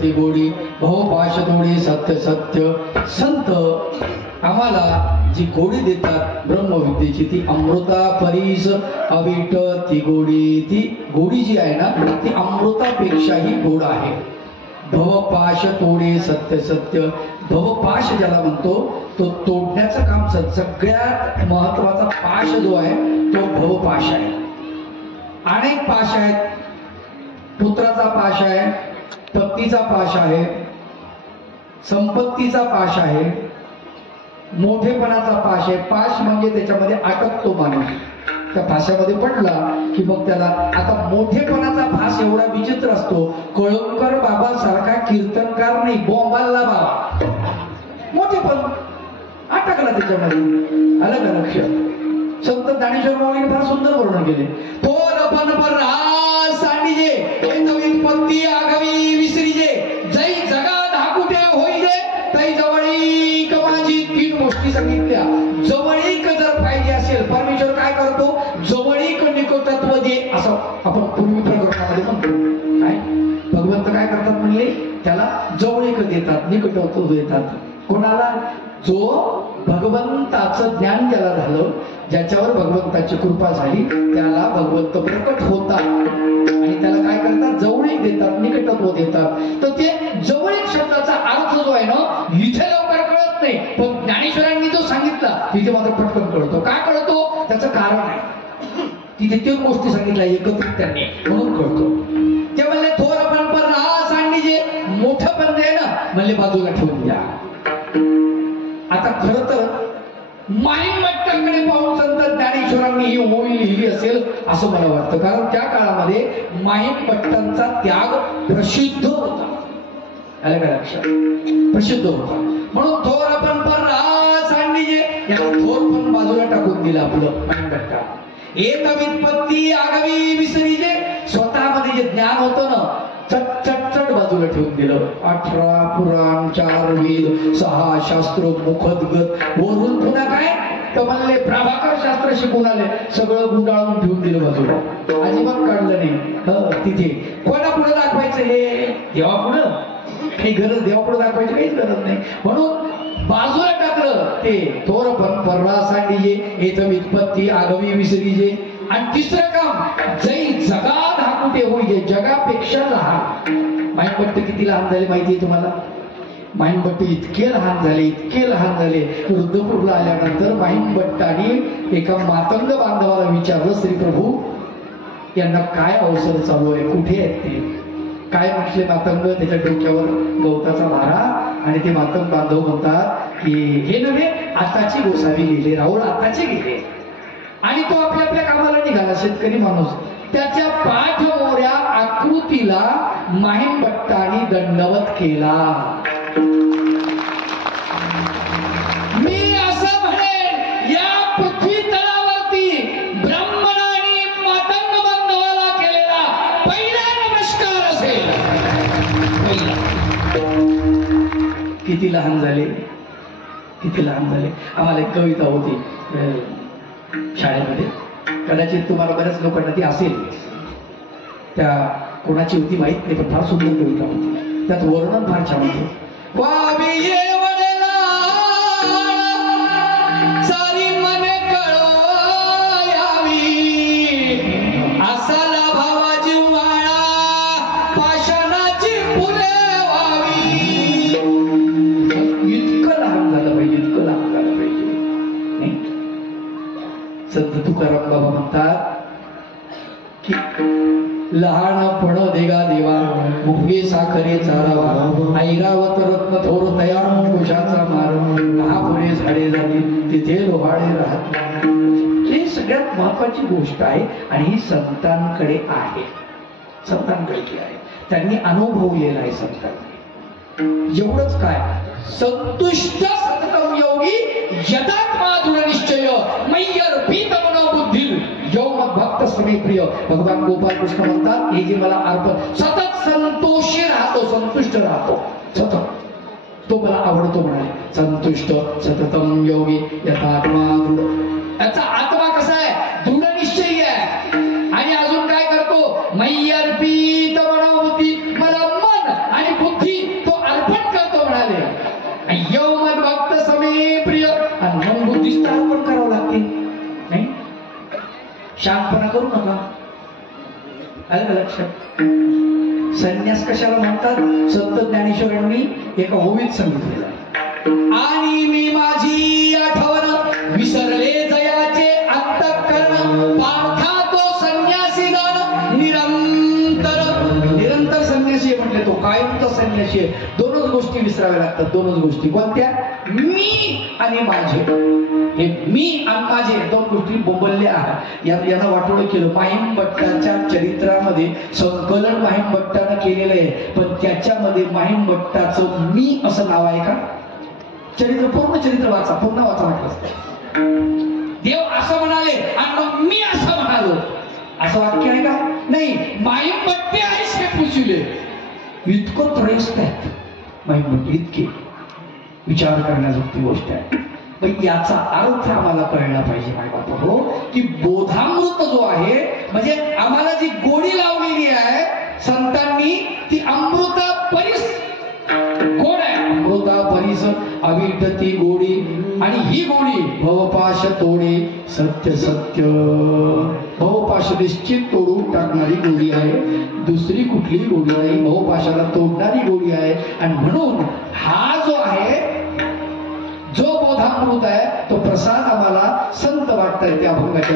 ती गोडी भवपाश तोडी सत्य सत्य संत आम्हाला जी गोडी देतात ब्रह्मविद्येची ती अमृता परीस अविट ती गोडी, ती गोडी जी आहे ना ती अमृतापेक्षाही गोड आहे. भवपाश तोडे सत्य सत्य, भवपाश ज्याला म्हणतो तो तोडण्याचं काम सगळ्यात महत्वाचा पाश जो आहे तो भवपाश आहे. अनेक पाश आहेत. पुत्राचा पाश आहे, पत्नीचा पाश आहे, संपत्तीचा पाश आहे, मोठेपणाचा पाश आहे. पाश म्हणजे त्याच्यामध्ये अटकतो माणूस, त्या फाशामध्ये पडला की मग त्याला आता मोठेपणाचा फास एवढा विचित्र असतो. कळमकर बाबा सारखा कीर्तनकार नाही, बोंबालला बाबा मोठेपण अटकला त्याच्यामध्ये. आलं का लक्ष? संत ज्ञानेश्वर माऊलीने फार सुंदर वर्णन केले. थोर पण सांडीजे उत्पत्ती आगावी विसरीजे, जै जगात हाकुटे होईजे तै जवळीक माझी. तीन गोष्टी सांगितल्या. जवळीक जर पाहिजे असेल, परमेश्वर काय करतो? जवळीक निकटत्व दे, असं आपण पूर्वी प्रकरणामध्ये म्हणतो. काय भगवंत काय करतात म्हणले? त्याला जवळीक देतात, निकटत्व देतात. कोणाला? जो भगवंताचं ज्ञान ज्याला झालं, ज्याच्यावर भगवंताची कृपा झाली, त्याला भगवंत प्रकट होतात आणि त्याला काय करतात? जवळीक देतात, निकटत्व देतात. तर ते जवळीक शब्दाचा अर्थ जो आहे ना इथे लवकर कळत नाही, पण ज्ञानेश्वरांनी जो सांगितला तिथे मात्र पटकन कळतो. काय कळतो? त्याचं कारण आहे. तिथे तीन गोष्टी सांगितल्या एकत्रित त्यांनी, म्हणून कळतो. ते म्हणले थोर पण रास आणि जे मोठं पण आहे ना म्हणले बाजूला ठेवून द्या. आता खर तर माईमट्टाकडे पाहून संत ज्ञानेश्वरांनी ही ओवी लिहिली असेल असं मला वाटतं. कारण त्या काळामध्ये माईमट्टांचा त्याग प्रसिद्ध होता. आलं का लक्षात? प्रसिद्ध होता. म्हणून थोर पण रास आणि जे याला थोर पण बाजूला टाकून दिलं आपलं माईमट्टा. एक वित्पत्ती आगावी विसरीजे, स्वतःमध्ये जे ज्ञान होतं ना चट चट चट बाजूला ठेवून दिलं. 18 पुराण, 4 वेद, 6 शास्त्र मुखदगत, वरून पुन्हा काय तर म्हणले प्रभाकर शास्त्र शिकून आले, सगळं गुंडाळून ठेवून दिलं बाजूला, अजिबात काढलं नाही. तिथे कोणा पुढे दाखवायचं? हे देवा पुढं काही गरज, देवा पुढे दाखवायची काहीच गरज नाही. म्हणून बाजूला टाकलं ते थोर पण पररासांडीजे येत वित्पत्ती आगवी विसरीजे. आणि तिसरं काम जै जगात हाकुटे होईजे, जगापेक्षा लहान. माईमट्ट किती लहान झाले माहितीये तुम्हाला? माईमट्ट इतके लहान झाले, इतके लहान झाले. रुद्रपूरला आल्यानंतर माईमट्टाने एका मातंग बांधवाला विचारलं, श्री प्रभू यांना काय अवसर चालू आहे, कुठे आहेत ते? काय म्हटले मातंग? त्याच्या डोक्यावर गवताचा भारा. आणि ते मातंग बांधव म्हणतात की हे नव्हे, आताची गोसावी गेले, राहुल आताचे गेले. आणि तो आपल्या आपल्या कामाला निघाला, शेतकरी माणूस. त्याच्या पाठ मोऱ्या आकृतीला माहीमभट्टाने दंडवत केला. मी असं म्हणेन या पृथ्वी तळावरती ब्राह्मणाने मातंग बांधवाला केलेला पहिला नमस्कार असेल. किती लहान झाले, किती लहान झाले. आम्हाला एक कविता होती शाळेमध्ये, कदाचित तुम्हाला बऱ्याच लोकांना ती असेल. त्या कोणाची होती माहित नाही, पण फार सुंदर कविता होती. त्यात वर्णन फार छान होतं. सारी मने कळवावी, असाला भावाची माळा, पाषाणाची फुले व्हावी. इतकं लहान झालं पाहिजे, इतकं लहान झालं पाहिजे. संत तुकाराम बाबा म्हणतात की लहानपण देगा देवा, मुगे साखरे चारावा, ऐरावत रत्न थोर तया कुशाचा मार, महापुरे झाडे झाली तिथे लोहाडे राहत. ही सगळ्यात महत्वाची गोष्ट आहे आणि ही संतांकडे आहे, संतांकडे आहे. त्यांनी अनुभवलेला आहे संतांनी. एवढंच काय, संतुष्ट सततम योगी यदात्मा दृढ निश्चय मय्यर्पित मनोबुद्धी यो मद्भक्त समे प्रिय. भगवान गोपाल कृष्ण म्हणतात, हे जे मला अर्पण, सतत संतोषी राहतो, संतुष्ट राहतो सतत, तो मला आवडतो म्हणाले. संतुष्ट सततम योगी यथात्मा दृढ. याचा आत्मा कसा आहे? दृढ निश्चयी आहे. आणि अजून काय करतो? मय्यर्पित मनोबुद्धी, मला मन आणि बुद्धी शहाणपणा करू नका. आलं का लक्षात? संन्यास कशाला म्हणतात? संत ज्ञानेश्वरांनी एका ओवीत सांगितलेलं आहे. आणि मी माझी आठवण विसरले जयाचे अंतःकरण पार्था तो संन्यासी दान निरंतर. निरंतर संन्यासी म्हटले तो कायमचा संन्यासी आहे. दोनच गोष्टी विसराव्या लागतात. दोनच गोष्टी कोणत्या? मी आणि माझे. हे मी आणि माझे दोन गोष्टी बोंबलल्या आहेत. यांना वाटोळं केलं. माहीम भट्टाच्या चरित्रामध्ये संकलन माहीम भट्टानं केलेलं आहे, पण त्याच्यामध्ये माहीम भट्टाचं मी असं नाव आहे का? चरित्र पूर्ण चरित्र वाचा, पूर्ण वाचा म्हटलं असतं. देव असं म्हणाले आणि मग मी असं म्हणालो, असं वाक्य आहे का? नाही. माहीम भट्टे आहेस हे पुसले इतकं त्रयस्थ आहेत माहीम भट्टे, इतके विचार करण्याजोगती गोष्ट आहे. पण याचा अर्थ आम्हाला कळला पाहिजे माय बाबा हो, की बोधामृत जो आहे म्हणजे आम्हाला जी गोडी लावलेली आहे संतांनी, ती अमृत परिस गोड आहे. अमृता परिस अविट ती गोडी, आणि ही गोडी भवपाश तोडे सत्य सत्य. भवपाश निश्चित तोडून टाकणारी गोडी आहे, दुसरी कुठली गोडी नाही. भवपाशाला तोडणारी गोडी आहे. आणि म्हणून हा जो आहे, जो बोधामृत आहे, तो प्रसाद आम्हाला संत वाटताय त्या अभंगाच्या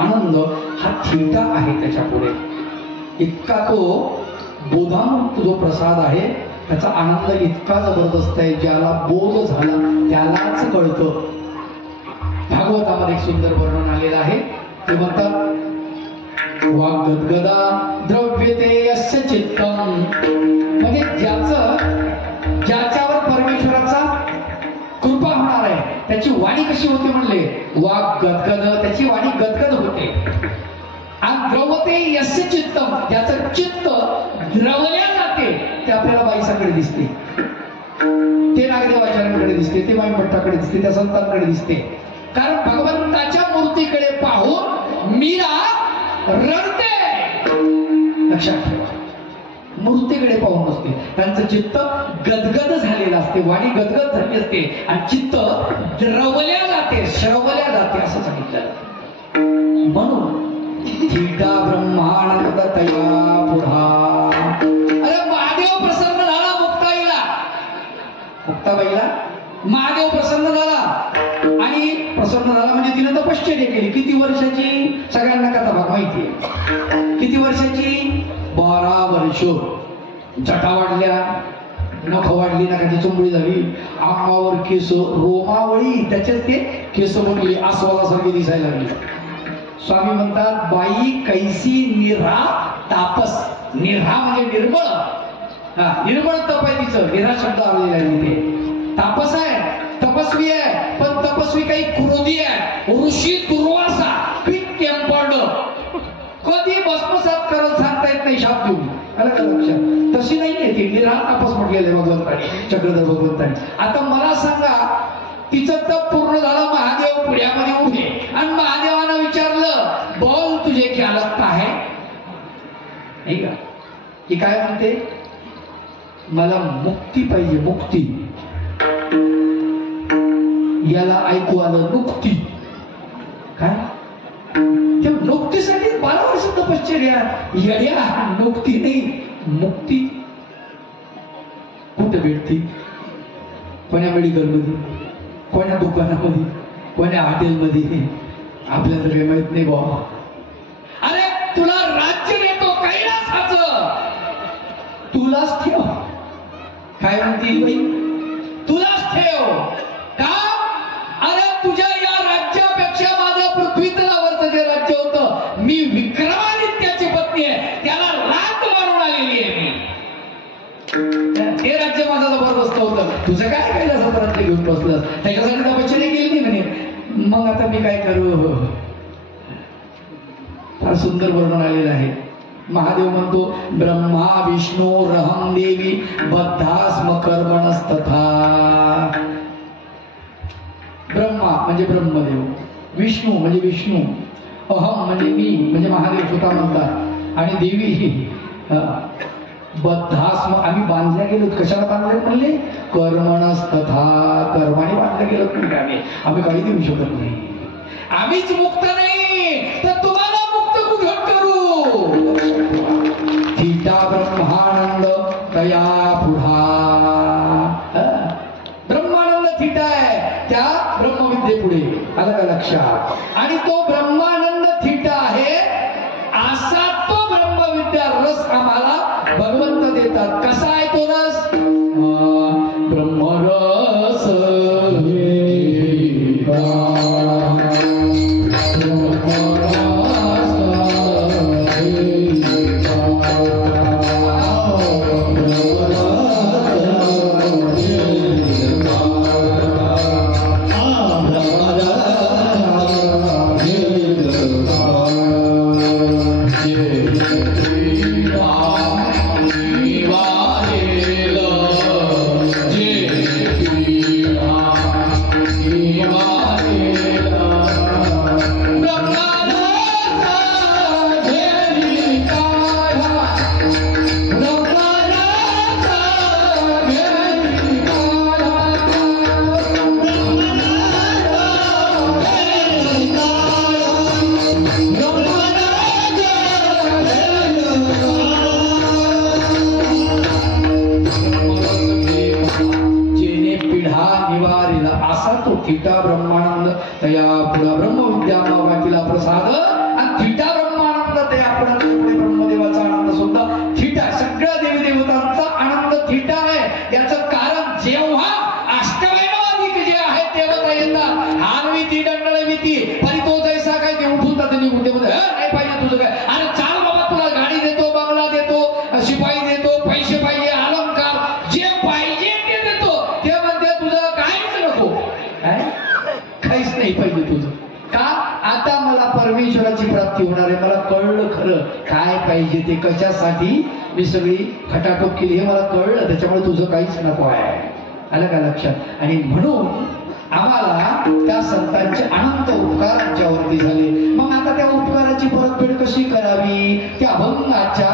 आनंद हा थिटा आहे त्याच्या पुढे. इतका तो बोधामृत जो प्रसाद आहे त्याचा आनंद इतका जबरदस्त आहे, ज्याला बोध झाला त्यालाच कळतं. भागवतामध्ये एक सुंदर वर्णन आलेलं आहे. ते म्हणतात वाग्गद्गदा द्रव्यते यस्य चित्तम, म्हणजे ज्याच्यावर परमेश्वराचा कृपा होणार आहे त्याची वाणी कशी होते म्हणले? वाग गदगद, त्याची वाणी गदगद होते. आणि द्रवते यस्य चित्तम, ज्याचं चित्त द्रवल्या जाते ते आपल्याला बाईसाकडे दिसते, ते नागदेवाचार्यांकडे दिसते, ते माई भट्टाकडे दिसते, त्या संतांकडे दिसते. कारण भगवंताच्या मूर्तीकडे पाहून मीरा रडते. लक्षात ठेवा, मूर्तीकडे पाहून नसते, त्यांचं चित्त गदगद झालेलं असते, वाणी गदगद झाली असते आणि चित्त द्रवल्या जाते, श्रवल्या जाते असं सांगितलं. म्हणून थिटा ब्रह्मानंद तया पुढा. अरे महादेव प्रसन्न झाला मुक्ताबाईला महादेव प्रसन्न झाला. आणि प्रसन्न झाला म्हणजे तिने तपश्चर्या केली. किती वर्षाची? सगळ्यांना कथा भाग माहिती आहे. किती वर्षाची? 12 वर्ष. जटा वाढल्या, नख वाढली, नखाची चुंबडी झाली, अंगावर केस, रोमावळी, त्याच्यात ते केस बनली, आस्वादासारखी दिसायला लागली. स्वामी म्हणतात बाई कैसी निरा तापस. निरा म्हणजे निर्मळ, निर्मळ तप आहे तिचं, निरा शब्द आलेला आहे तिथे. तापस आहे, तपस्वी आहे, पण तपस्वी काही क्रोधी आहे. ऋषी दुर्वासा, पीक टेम्पर्ड, कधी भस्मसात करत सांगतायत येत नाही शाप देऊन, आलं का लक्षात? तशी नाहीये ती, निराळ तापस म्हटलेलं भगवंताने, चक्रधर भगवंताने. आता मला सांगा, तिचं तप पूर्ण झालं, महादेव पुढ्यामध्ये उभे आणि महादेवानं विचारलं, बोल तुझे क्या लगता है? नाही का? की काय म्हणते, मला मुक्ती पाहिजे, मुक्ती. याला ऐकू आलं नुक्ती. काय त्या नुक्तीसाठी 12 वर्ष तपश्चर्या. येड्या, नुक्ती नाही, मुक्ती. कुठं भेटती? कोण्या मेडिकलमध्ये, कोण्या दुकानामध्ये, कोण्या हॉटेलमध्ये? आपल्याला काही माहित नाही बाबा. अरे तुला राज्य देतो कैलासाचं, तुलाच ठेव. काय म्हणतील बाई, तुलाच ठेव. का? अरे तुझ्या या राज्यापेक्षा माझं पृथ्वी तलावरचं जे राज्य होतं, मी विक्रमादित्याची पत्नी आहे, त्याला लाथ मारून आलेली आहे मी. ते राज्य माझं जबरदस्त होतं. तुझं काय कैलासाचं राज्य घेऊन बसलं, त्याच्यासाठी तपश्चर्या केली नाही म्हणे. मग आता मी काय करू? फार सुंदर वर्णन आलेलं आहे. महादेव म्हणतो, ब्रह्मा विष्णू रहम देवी बद्धास्म कर्मणस्तथा. ब्रह्मा म्हणजे ब्रह्मदेव, विष्णू म्हणजे विष्णू, अहम म्हणजे मी म्हणजे महादेव स्वतः म्हणतात, आणि देवी बद्धास्म, आम्ही बांधल्या गेलो. कशाला बांधले म्हणले? कर्मणस्तथा, कर्माने बांधल्या गेलो. आम्ही काही देऊ शकत नाही, आम्हीच मुक्त नाही, तर तुम्हाला मुक्त कुठून करू? थिटा ब्रह्मानंद तया पुढा. ब्रह्मानंद थिटा आहे त्या ब्रह्मविद्ये पुढे, आलं का लक्षात? आणि तो ब्रह्मानंद थिटा आहे, असा तो ब्रह्मविद्या रस आम्हाला भगवंत देतात. कसा आहे तो रस? ब्रह्मरस. थिटा ब्रह्मानंद तया पुढा ब्रह्मविद्या मावळातीला प्रसाद. आणि थिटा ब्रह्मानंद तया पुढे ब्रह्मदेवाचा आनंद सुद्धा थिटा. सगळ्या देवी देवतांचा आनंद थिटा आहे. याचं कारण जेव्हा अष्टवैनवादिक जे आहेत देवता येतात, हानविती दंडळविती परितो जैसा काय ते उठून जाते निघून ते मध्ये नाही पाहिजे तुझं काय, अरे चाल बाबा तुला गाडी देतो, बंगला देतो, शिपाई देतो, पैसे पाहिजे, अलंकार जे पाहिजे ते देतो. ते म्हणते तुझं काहीच नको, काहीच नाही पाहिजे तुझं. का? आता मला परमेश्वराची प्राप्ती होणार आहे, मला कळलं खरं काय पाहिजे ते, कशासाठी मी सगळी खटाटोप केली हे मला कळलं, त्याच्यामुळे तुझं काहीच नको आहे. आलं का लक्षात? आणि म्हणून आम्हाला त्या संतांचे अनंत उपकार आमच्यावरती झाले. मग आता त्या उपकाराची परतफेड कशी करावी? त्या अभंगाच्या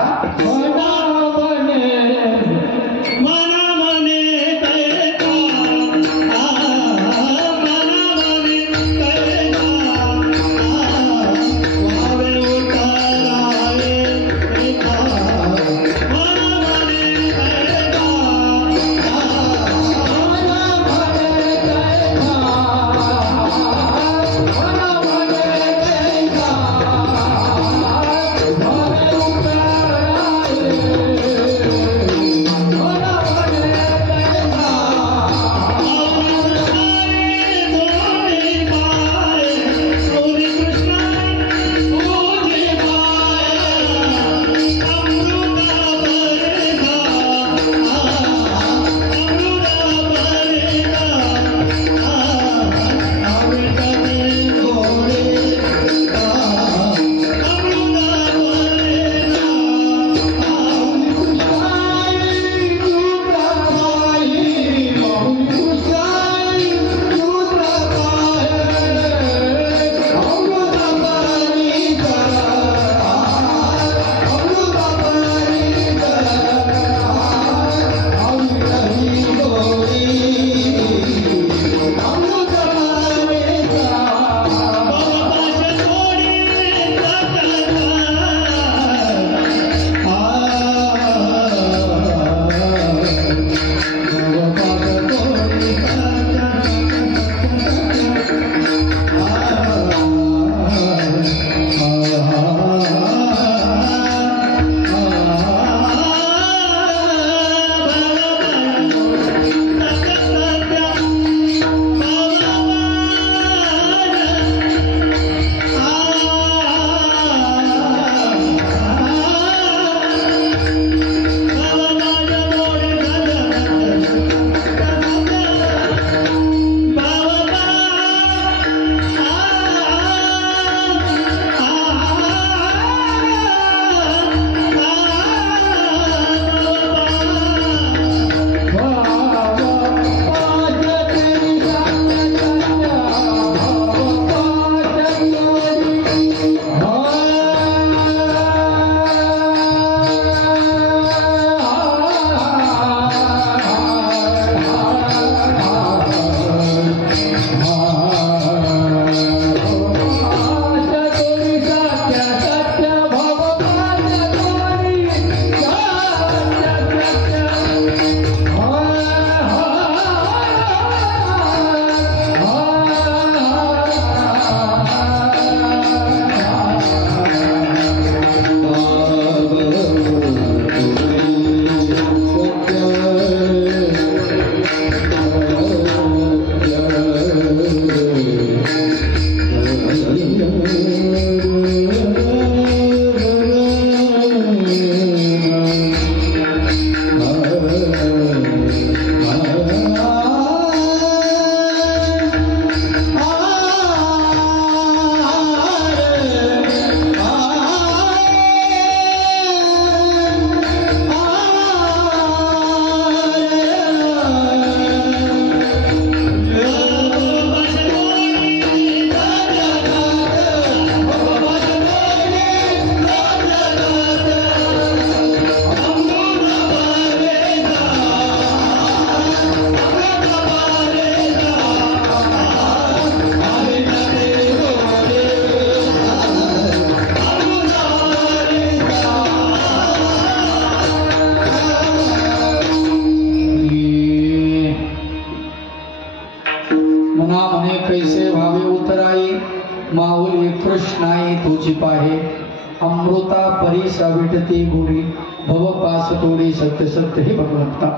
ऐसा विटते गोरी भव पास तोडी सत्य सत्य हे भगवंता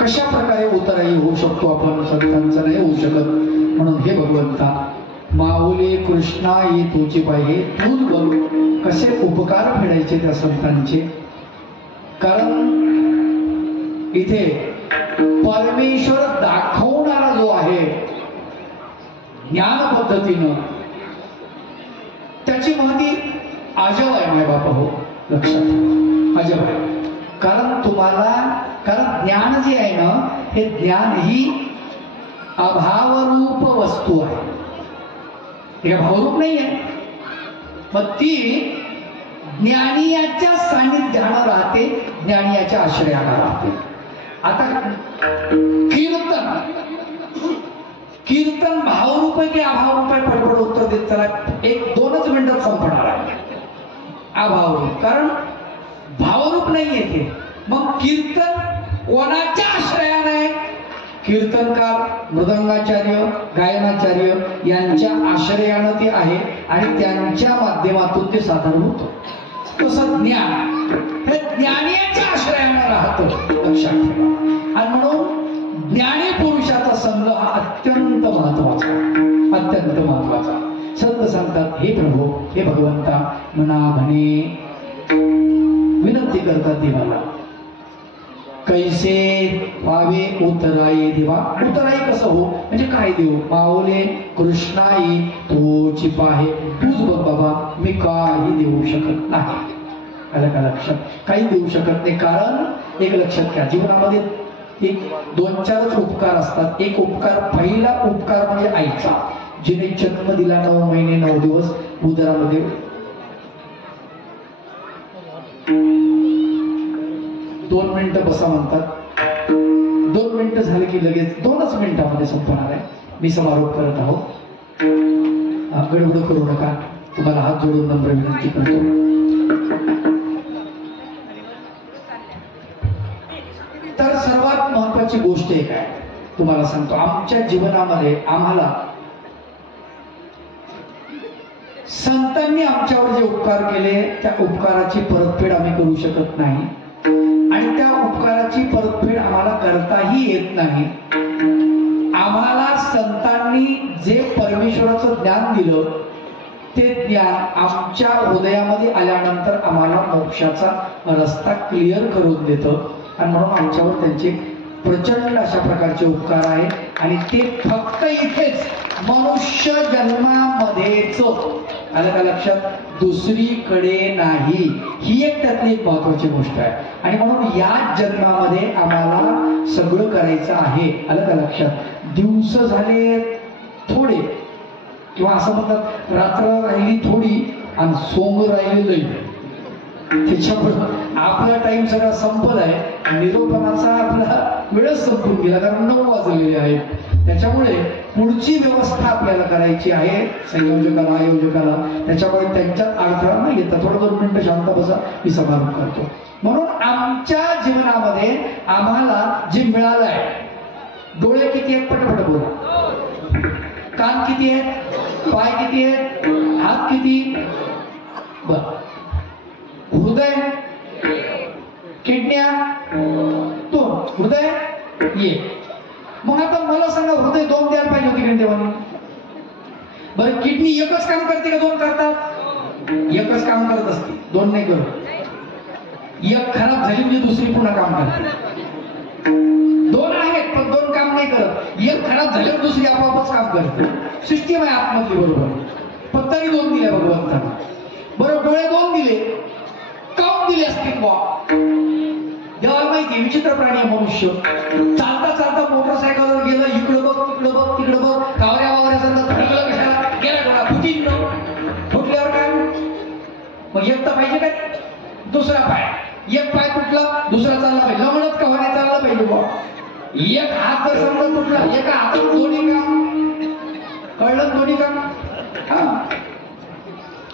कशा प्रकारे उतराई होऊ शकतो आपण संतांचं नाही होऊ शकत म्हणून हे भगवंता माऊली कृष्णा ये तुझी पाहिजे तूच बघ कसे उपकार फेडायचे त्या संतांचे कारण इथे परमेश्वर दाखवणारा जो आहे ज्ञान पद्धतीनं त्याची महती अजब आहे माय बापा हो लक्षात अजब आहे कारण तुम्हाला कारण ज्ञान जे आहे ना हे ज्ञान ही अभावरूप वस्तू आहे हे भावरूप नाही आहे मग ती ज्ञानियाच्या सानिध्यानं राहते ज्ञानियाच्या आश्रयानं राहते आता कीर्तन भावरूप आहे की अभावरूप आहे पडपड उत्तर देत चला एक 2च मिनिटात संपणार आहे अभावरूप कारण भावरूप नाहीये ते मग कीर्तन कोणाच्या आश्रयाने आहे कीर्तनकार मृदंगाचार्य गायनाचार्य यांच्या आश्रयानं ते आहे आणि त्यांच्या माध्यमातून ते साधन होतं तसं ज्ञान हे ज्ञानियाच्या आश्रयानं राहतं लक्षात ठेवा आणि म्हणून ज्ञानी पुरुषाचा संघ हा अत्यंत महत्वाचा संत सांगतात हे प्रभू हे भगवंता मना म्हणे विनंती करतात देवाला कैसे पावे उतराई देवा उतराई कसं हो म्हणजे काय देऊ माऊले कृष्णाई तोची पाहे तूच बघ बाबा मी काही देऊ शकत नाही आलं का लक्षात काही देऊ शकत नाही कारण एक लक्षात घ्या जीवनामध्ये एक 2-4च उपकार असतात एक उपकार पहिला उपकार म्हणजे आईचा जिने जन्म दिला 9 महिने 9 दिवस उदरामध्ये 2 मिनिटं बसा म्हणतात 2 मिनिटं झाले की लगेच 2च मिनिटामध्ये संपणार आहे मी समारोप करत आहोत गडबड करू नका तुम्हाला हात जोडून नम्र विनंती करतो तर सर्वात महत्वाची गोष्ट एक आहे तुम्हाला सांगतो आमच्या जीवनामध्ये आम्हाला संतांनी आमच्यावर जे उपकार केले त्या उपकाराची परतफेड आम्ही करू शकत नाही आणि त्या उपकाराची परतफेड आम्हाला करताही येत नाही आम्हाला संतांनी जे परमेश्वराचं ज्ञान दिलं ते ज्ञान आमच्या हृदयामध्ये आल्यानंतर आम्हाला मोक्षाचा रस्ता क्लिअर करून देतं आणि म्हणून आमच्यावर त्यांचे प्रचंड अशा प्रकारचे उपकार आहेत आणि ते फक्त इथेच मनुष्य जन्मामध्येच आलं का लक्षात दुसरीकडे नाही ही एक त्यातली एक महत्वाची गोष्ट आहे आणि म्हणून या जन्मामध्ये आम्हाला सगळं करायचं आहे आलं का लक्षात दिवस झाले थोडे किंवा असं म्हणतात रात्र राहिली थोडी आणि सोंग राहिली लई त्याच्यामुळे आपला टाइम सगळा संपलाय निरोपणाचा आपला वेळच संपून गेला कारण 9 वाजलेले आहेत त्याच्यामुळे पुढची व्यवस्था आपल्याला करायची आहे संयोजकाला आयोजकाला त्याच्यामुळे त्यांच्यात अडथळा नाही येतात थोडं 2 मिनिटं शांत बसा मी समारोप करतो म्हणून आमच्या जीवनामध्ये आम्हाला जे मिळालं आहे डोळे किती आहेत पटपट बोला कान किती आहेत पाय किती आहेत हात किती बर हृदय किडन्या 2 हृदय ये मग आता मला सांगा हृदय 2 द्यायला पाहिजे होती देवाने बरं किडनी एकच काम करते का 2 करतात एकच काम करत असते 2 नाही करत एक खराब झाली म्हणजे दुसरी पुन्हा काम करते 2 आहेत पण 2 काम नाही करत एक खराब झाल्यावर दुसरी आपोआपच काम करते सिस्टीम आहे आतमधली बरोबर पण तरी 2 दिल्या भगवंतांना बरं डोळे 2 दिले काऊन दिले असतील बा देवाला माहिती विचित्र प्राणी आहे मनुष्य चालता चालता मोटरसायकलवर गेलं इकडं बघ तिकडं बघ तिकडं बघ कावऱ्या वावऱ्या धडकलं कशाला गेला डोळा फुटीन फुटल्यावर काय मग एक तर पाहिजे काय दुसरा पाय एक पाय तुटला दुसरा चालला पाहिजे लमणच कव्हाने चालला पाहिजे बा एक हात जर समजा तुटला एका हातात 2 काम कळलं 2 काम हा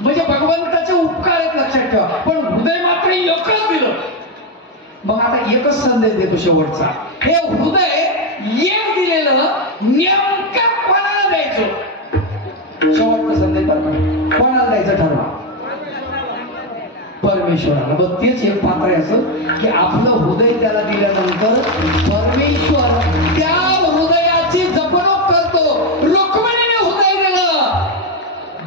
म्हणजे भगवंताचे उपकार आहेत लक्षात ठेवा पण हृदय मात्र एकच दिलं मग आता एकच संदेश देतो शेवटचा हे हृदय एक दिलेलं नेमकं कोणाला द्यायचं शेवटचा संदेश कोणाला द्यायचं ठरवा परमेश्वराला. बघ तेच एक पात्र आहे असं की आपलं हृदय त्याला दिल्यानंतर परमेश्वर त्या हृदयाची जपणूक करतो. रुक्मिणीने हृदय दिलं,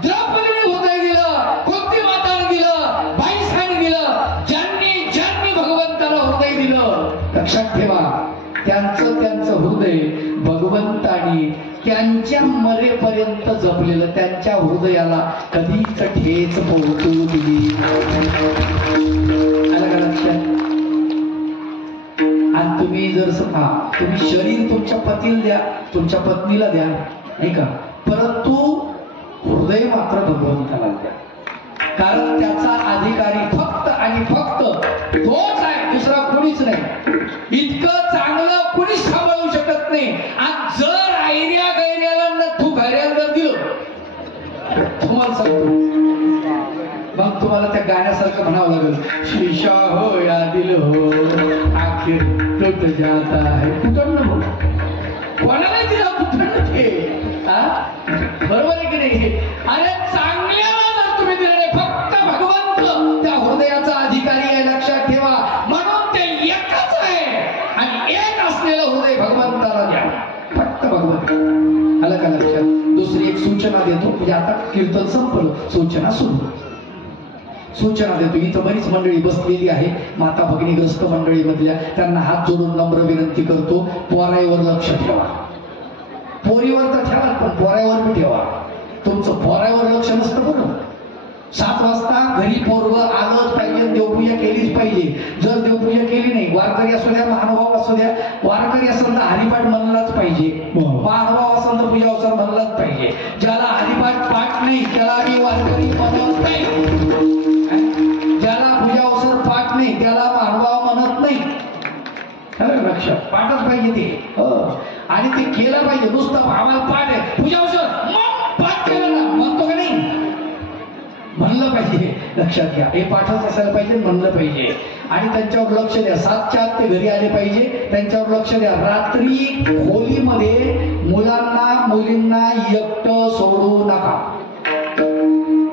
द्रौपदीने हृदय दिलं, कुंती माताने दिलं, बाईसाने दिलं, ज्यांनी भगवंताला हृदय दिलं. लक्षात ठेवा, त्यांचं हृदय भगवंतानी त्यांच्या मरेपर्यंत जपलेलं, त्यांच्या हृदयाला कधीच ठेच पोहोचू दिली. आलं का लक्षात? आणि तुम्ही जर तुम्ही शरीर तुमच्या पतीला द्या, तुमच्या पत्नीला द्या, नाही का, परंतु हृदय मात्र भगवंताला द्या. कारण त्याचा अधिकारी फक्त आणि फक्त तोच आहे, दुसरा कोणीच नाही. इतकं चांगलं कोणीच सांभाळू शकत नाही. आणि जर ऐर्या गैर्याला नथू गैर्याला जर दिलं, तुम्हाला सांगतो, मग तुम्हाला त्या गाण्यासारखं म्हणावं लागेल, शीशा हो या दिल हो आखिर तुट जाता है. कुठं नको, कोणाला दिला कुठं ते, बरोबर आहे की नाही? अरे चांगल्याला जर तुम्ही दिलं नाही, फक्त भगवंत त्या हृदयाचा अधिकारी आहे. लक्षात ठेवा, म्हणून ते एकच आहे आणि एक असलेलं हृदय भगवंताला द्या, फक्त भगवंत. आलं का लक्षात? दुसरी एक सूचना देतो, म्हणजे आता कीर्तन संपलं, सूचना सुरू. सूचना देतो. इथं बरीच मंडळी बसलेली आहे, माता भगिनीग्रस्त मंडळी मधल्या, त्यांना हात जोडून नम्र विनंती करतो, पोराईवर लक्ष ठेवा. पोरीवर तर ठेवा, पण पोराईवर बी ठेवा. तुमचं पोराईवर लक्ष नसतं बरं. 7 वाजता घरी पोरग आलंच पाहिजे, देवपूजा केलीच पाहिजे. जर देवपूजा केली नाही, वारकरी असू द्या, महानुभाव असू द्या, वारकरी असेल तर हरिपाठ म्हणलाच पाहिजे, महानुभाव असेल तर पूजा असेल म्हणलाच पाहिजे. ज्याला हरिपाठ पाठ नाही त्याला आम्ही वारकरी म्हणत नाही, ज्याला पूजा अवसर पाठ नाही त्याला महानुभाव म्हणत नाही. लक्षात, पाठच पाहिजे ते, आणि ते केलं पाहिजे. नुसतं आम्हाला पाठ आहे, पूजा अवसर मग पाठ केलं ना, म्हणतो का नाही, म्हणलं पाहिजे. लक्षात घ्या, हे पाठच असायला पाहिजे, म्हणलं पाहिजे. आणि त्यांच्यावर लक्ष द्या. 7च्या आत ते घरी आले पाहिजे, त्यांच्यावर लक्ष द्या. रात्री खोलीमध्ये मुलांना मुलींना एकटं सोडू नका.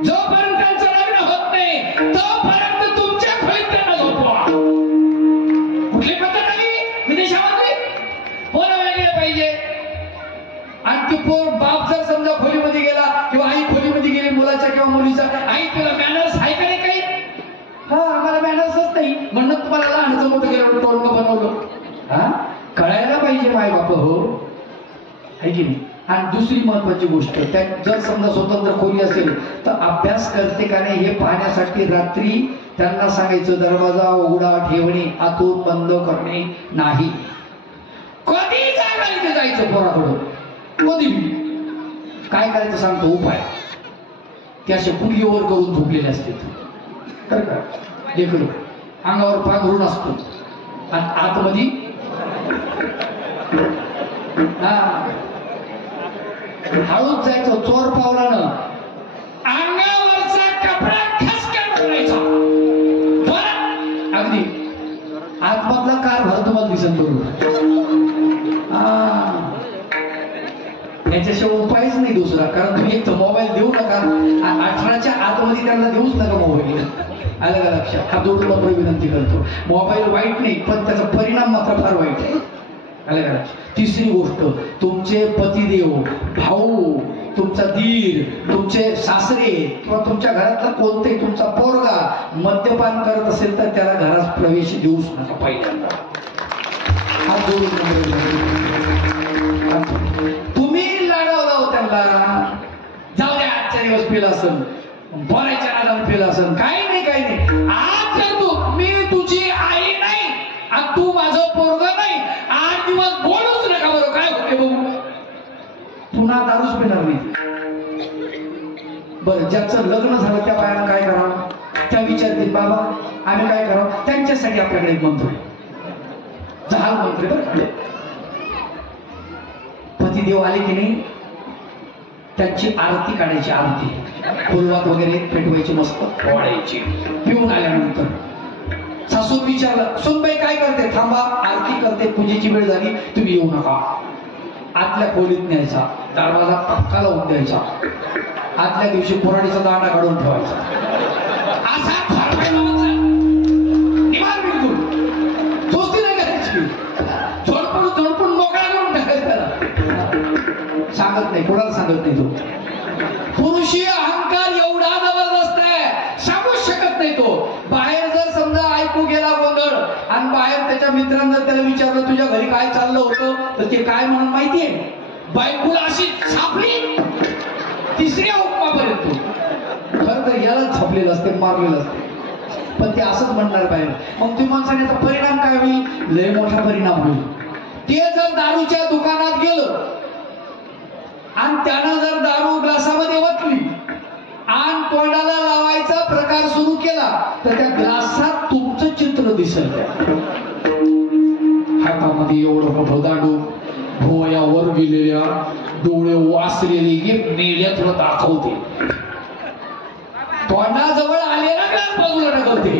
जोपर्यंत त्यांचं लग्न होत नाही तोपर्यंत तुमच्या खोलीत त्यांना झोपवा. कुठली पद्धत आली विदेशामध्ये? पोरं वेगळे पाहिजे. आणि ती पोर, बाप जर समजा खोलीमध्ये गेला किंवा आई खोलीमध्ये गेली मुलाच्या किंवा मुलीचा, आई तुला मॅनर्स आहे का नाही काही? आम्हाला मॅनर्सच नाही, म्हणणं तुम्हाला लहानचं मोठं केलं, टोळकं बनवलं. कळायला पाहिजे माय बाप, हो आहे की नाही? आणि दुसरी महत्वाची गोष्ट, त्या जर समजा स्वतंत्र खोली असेल तर अभ्यास करते का नाही हे पाहण्यासाठी रात्री त्यांना सांगायचं, दरवाजा उघडा ठेवणे, आतून बंद करणे नाही. कधी जागा जायचं पोराकडं, कधी काय करायचं सांगतो उपाय. ते असे पुडीवर करून झोपलेले असते, तर का लेकरू अंगावर पांघरून असतो आणि आतमध्ये हळूच जायचं, चोर पावलानं अंगावरचा कपडा खसकन करायचा. अगदी आतमधला कारभार तुम्हाला दिसत बरोबर. याच्याशिवाय उपायच नाही दुसरा. कारण तुम्ही एक तर मोबाईल देऊ नका, 18च्या आतमध्ये त्यांना देऊच नका मोबाईल. आलं का लक्षात? हा जोडून विनंती करतो. मोबाईल वाईट नाही, पण त्याचा परिणाम मात्र फार वाईट आहे. आलं का लक्षात? तिसरी गोष्ट, तुमचे पतिदेव, भाऊ, तुमचा दीर, तुमचे सासरे किंवा तुमच्या घरातला कोणतेही तुमचा पोरगा मद्यपान करत असेल तर त्याला घरात प्रवेश देऊच नका पहिल्यांदा. हा जोडून तुम्ही लाडावला त्यांना, जाऊ द्या आजच्या दिवस पिला असेल, बोलायच्या नादावर पिला असेल, काही नाही काही नाही. आज जर तू, मी तुझी आई नाही आणि तू माझं पोरग नाही, 8 दिवस बोलूच नका बरं. काय होते बघू, पुन्हा दारूच पिणार नाही. बरं, ज्याचं लग्न झालं त्या बायानं काय करावं? त्या विचारतील, बाबा आम्ही काय करावं? त्यांच्यासाठी आपल्याकडे एक मंत्र आहे, जहाल मंत्र. बरं, पतिदेव आले की नाही त्यांची आरती काढायची, आरती फुलवात वगैरे पेटवायची, मस्त ओढायची. पिऊन आल्यानंतर सासून विचारलं, सुनबाई काय करते? थांबा, आरती करते, पूजेची वेळ झाली, तुम्ही येऊ नका. आतल्या खोलीत न्यायचा, दरवाजा पक्का लावून द्यायचा, आदल्या दिवशी पुराणीचा दांडा काढून ठेवायचा. असा आणि बाहेर त्याच्या मित्रांना त्याला विचारलं तुझ्या घरी काय चाललं होतं, तर ते काय म्हणून माहितीये, बायकोला अशी छापली तिसऱ्या उपमापर्यंत. खरं तर याला छापलेलं असते, मारलेलं असते, पण ते असंच म्हणणार बाहेर. मग तुम्ही माणसाने याचा परिणाम काय होईल, लय मोठा परिणाम होईल. ते जर दारूच्या दुकानात गेलं आणि त्यानं जर दारू ग्लासामध्ये ओतली आणि तोंडाला लावायचा प्रकार सुरू केला तर त्या ग्लासात तुमचं चित्र दिसेल. हातामध्ये एवढं मोठं दांडू, भोया वर गेलेल्या, डोळे वाचलेली की मेल्यात दाखवते, तोंडाजवळ आलेला ग्लास बाजूला ढकलते.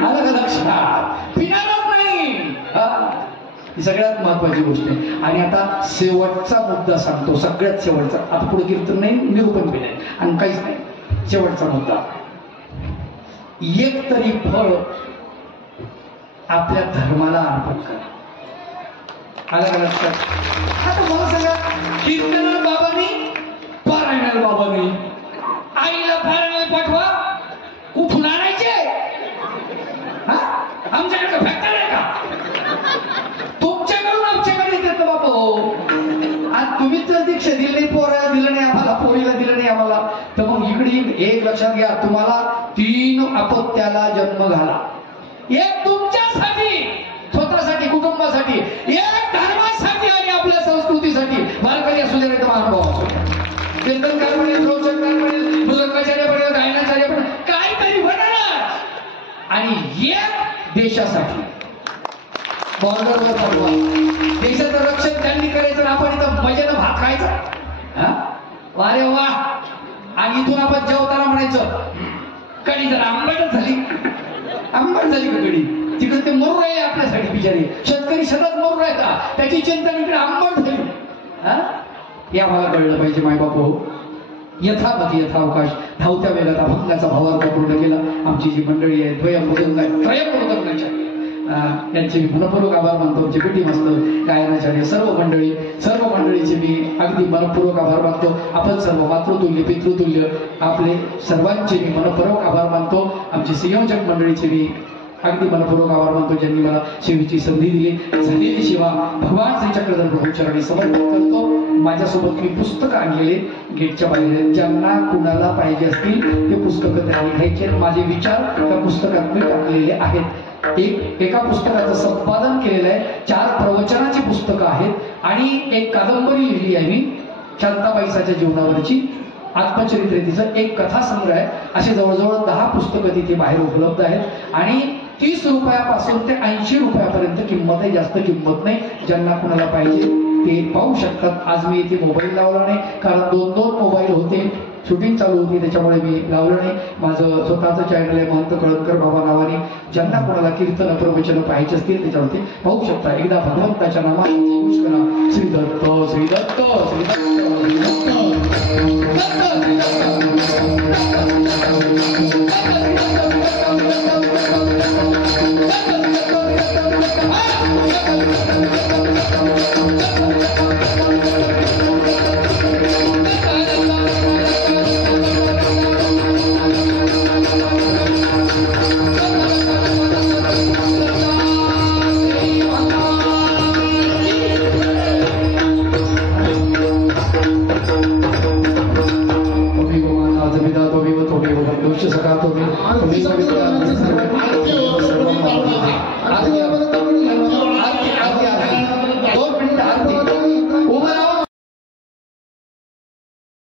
आलं का लक्षात, पिणारच नाही. ही सगळ्यात महत्वाची गोष्ट आहे. आणि आता शेवटचा मुद्दा सांगतो, सगळ्यात शेवटचा. आता पुढे कीर्तन नाही, निरूपण बी नाही आणि काहीच नाही. शेवटचा मुद्दा, एक तरी फळ आपल्या धर्माला अर्पण करा. आलं का लक्षात. आता मला सांगा, कीर्तनाला बाबांनी, पारायणाला बाबांनी, आईला पारायणाला पाठवा, कुठून आणायचे, आमच्याकडे फॅक्टर आहे का, तुमच्याकडून आमच्याकडे येतात ना बाबा. हो, आज तुम्हीच जर दीक्षा दिली नाही, पोराला दिलं नाही आम्हाला, पोरीला दिलं नाही आम्हाला, तर मग इकडे एक लक्षात घ्या, तुम्हाला 3 अपत्याला जन्म घाला. एक तुमच्यासाठी, स्वतःसाठी, कुटुंबासाठी, एक धर्मासाठी आणि आपल्या संस्कृतीसाठी. वारकरी असू दे, तर महानुभाव असू दे, कीर्तनकार बनेल, प्रवचनकार बनेल, मृदंगाचार्य बनेल, गायनाचार्य बनेल, काहीतरी बनणार. आणि एक देशासाठी बॉर्डरवर पाठवा. देशाचं रक्षण त्यांनी करायचं, आपण इथं मजेनं भात खायचा. वारे वा. आणि इथून आपण जेवताना म्हणायचं, कडी जरा आंबट झाली, आंबट झाली का कडी. तिकडे ते मरू राहिले आपल्यासाठी, बिचारी शेतकरी सतत मरू राहता, त्याची चिंता इकडे आंबट झाली. हे आम्हाला कळलं पाहिजे मायबाप. हो, यथापती यथावकाश धावत्या वेगात अभंगाचा भावार्थ पूर्ण केला. आमची जी मंडळी आहे, त्रयम मृदंगाच्या, यांचे मी मनपूर्वक आभार मानतो. आमचे पिटी मास्तर, गायनाचार्य, सर्व मंडळीचे मी अगदी मनपूर्वक आभार मानतो. आपण सर्व मातृतुल्य, पितृतुल्य आपले सर्वांचे मी मनपूर्वक आभार मानतो. आमची संयोजक मंडळीचे मी अगदी मनपूर्वक आभार मानतो, ज्यांनी मला सेवेची संधी दिली. झालेली सेवा भगवान श्री चक्रधर प्रभू चरणी समर्पित करतो. माझ्यासोबत मी पुस्तक आणलेले गेटच्या बाहेर, ज्यांना कुणाला पाहिजे असतील ते पुस्तकं त्यांनी घ्यायचे. माझे विचार त्या पुस्तकात मी टाकलेले आहेत. एका पुस्तकाचं संपादन केलेलं आहे, 4 प्रवचनाची पुस्तकं आहेत आणि एक कादंबरी लिहिली आहे मी शांताबाईसाच्या जीवनावरची, आत्मचरित्र तिचं एक कथासंग्रह आहे. असे जवळजवळ 10 पुस्तकं तिथे बाहेर उपलब्ध आहेत आणि 30 रुपयापासून ते 80 रुपयापर्यंत किंमत आहे, जास्त किंमत नाही. ज्यांना कुणाला पाहिजे ते पाहू शकतात. आज मी इथे मोबाईल लावला नाही, कारण 2 मोबाईल होते, शूटिंग चालू होती, त्याच्यामुळे मी लावलं नाही. माझं स्वतःचं चॅनल आहे महंत कळतकर बाबा नावाने. ज्यांना कोणाला कीर्तन प्रवचन पाहिजे असतील त्याच्यावरती पाहू शकता. एकदा भगवंताच्या नामात घोष करा, श्री दत्त श्री दत्त श्री दत्त श्री दत्त.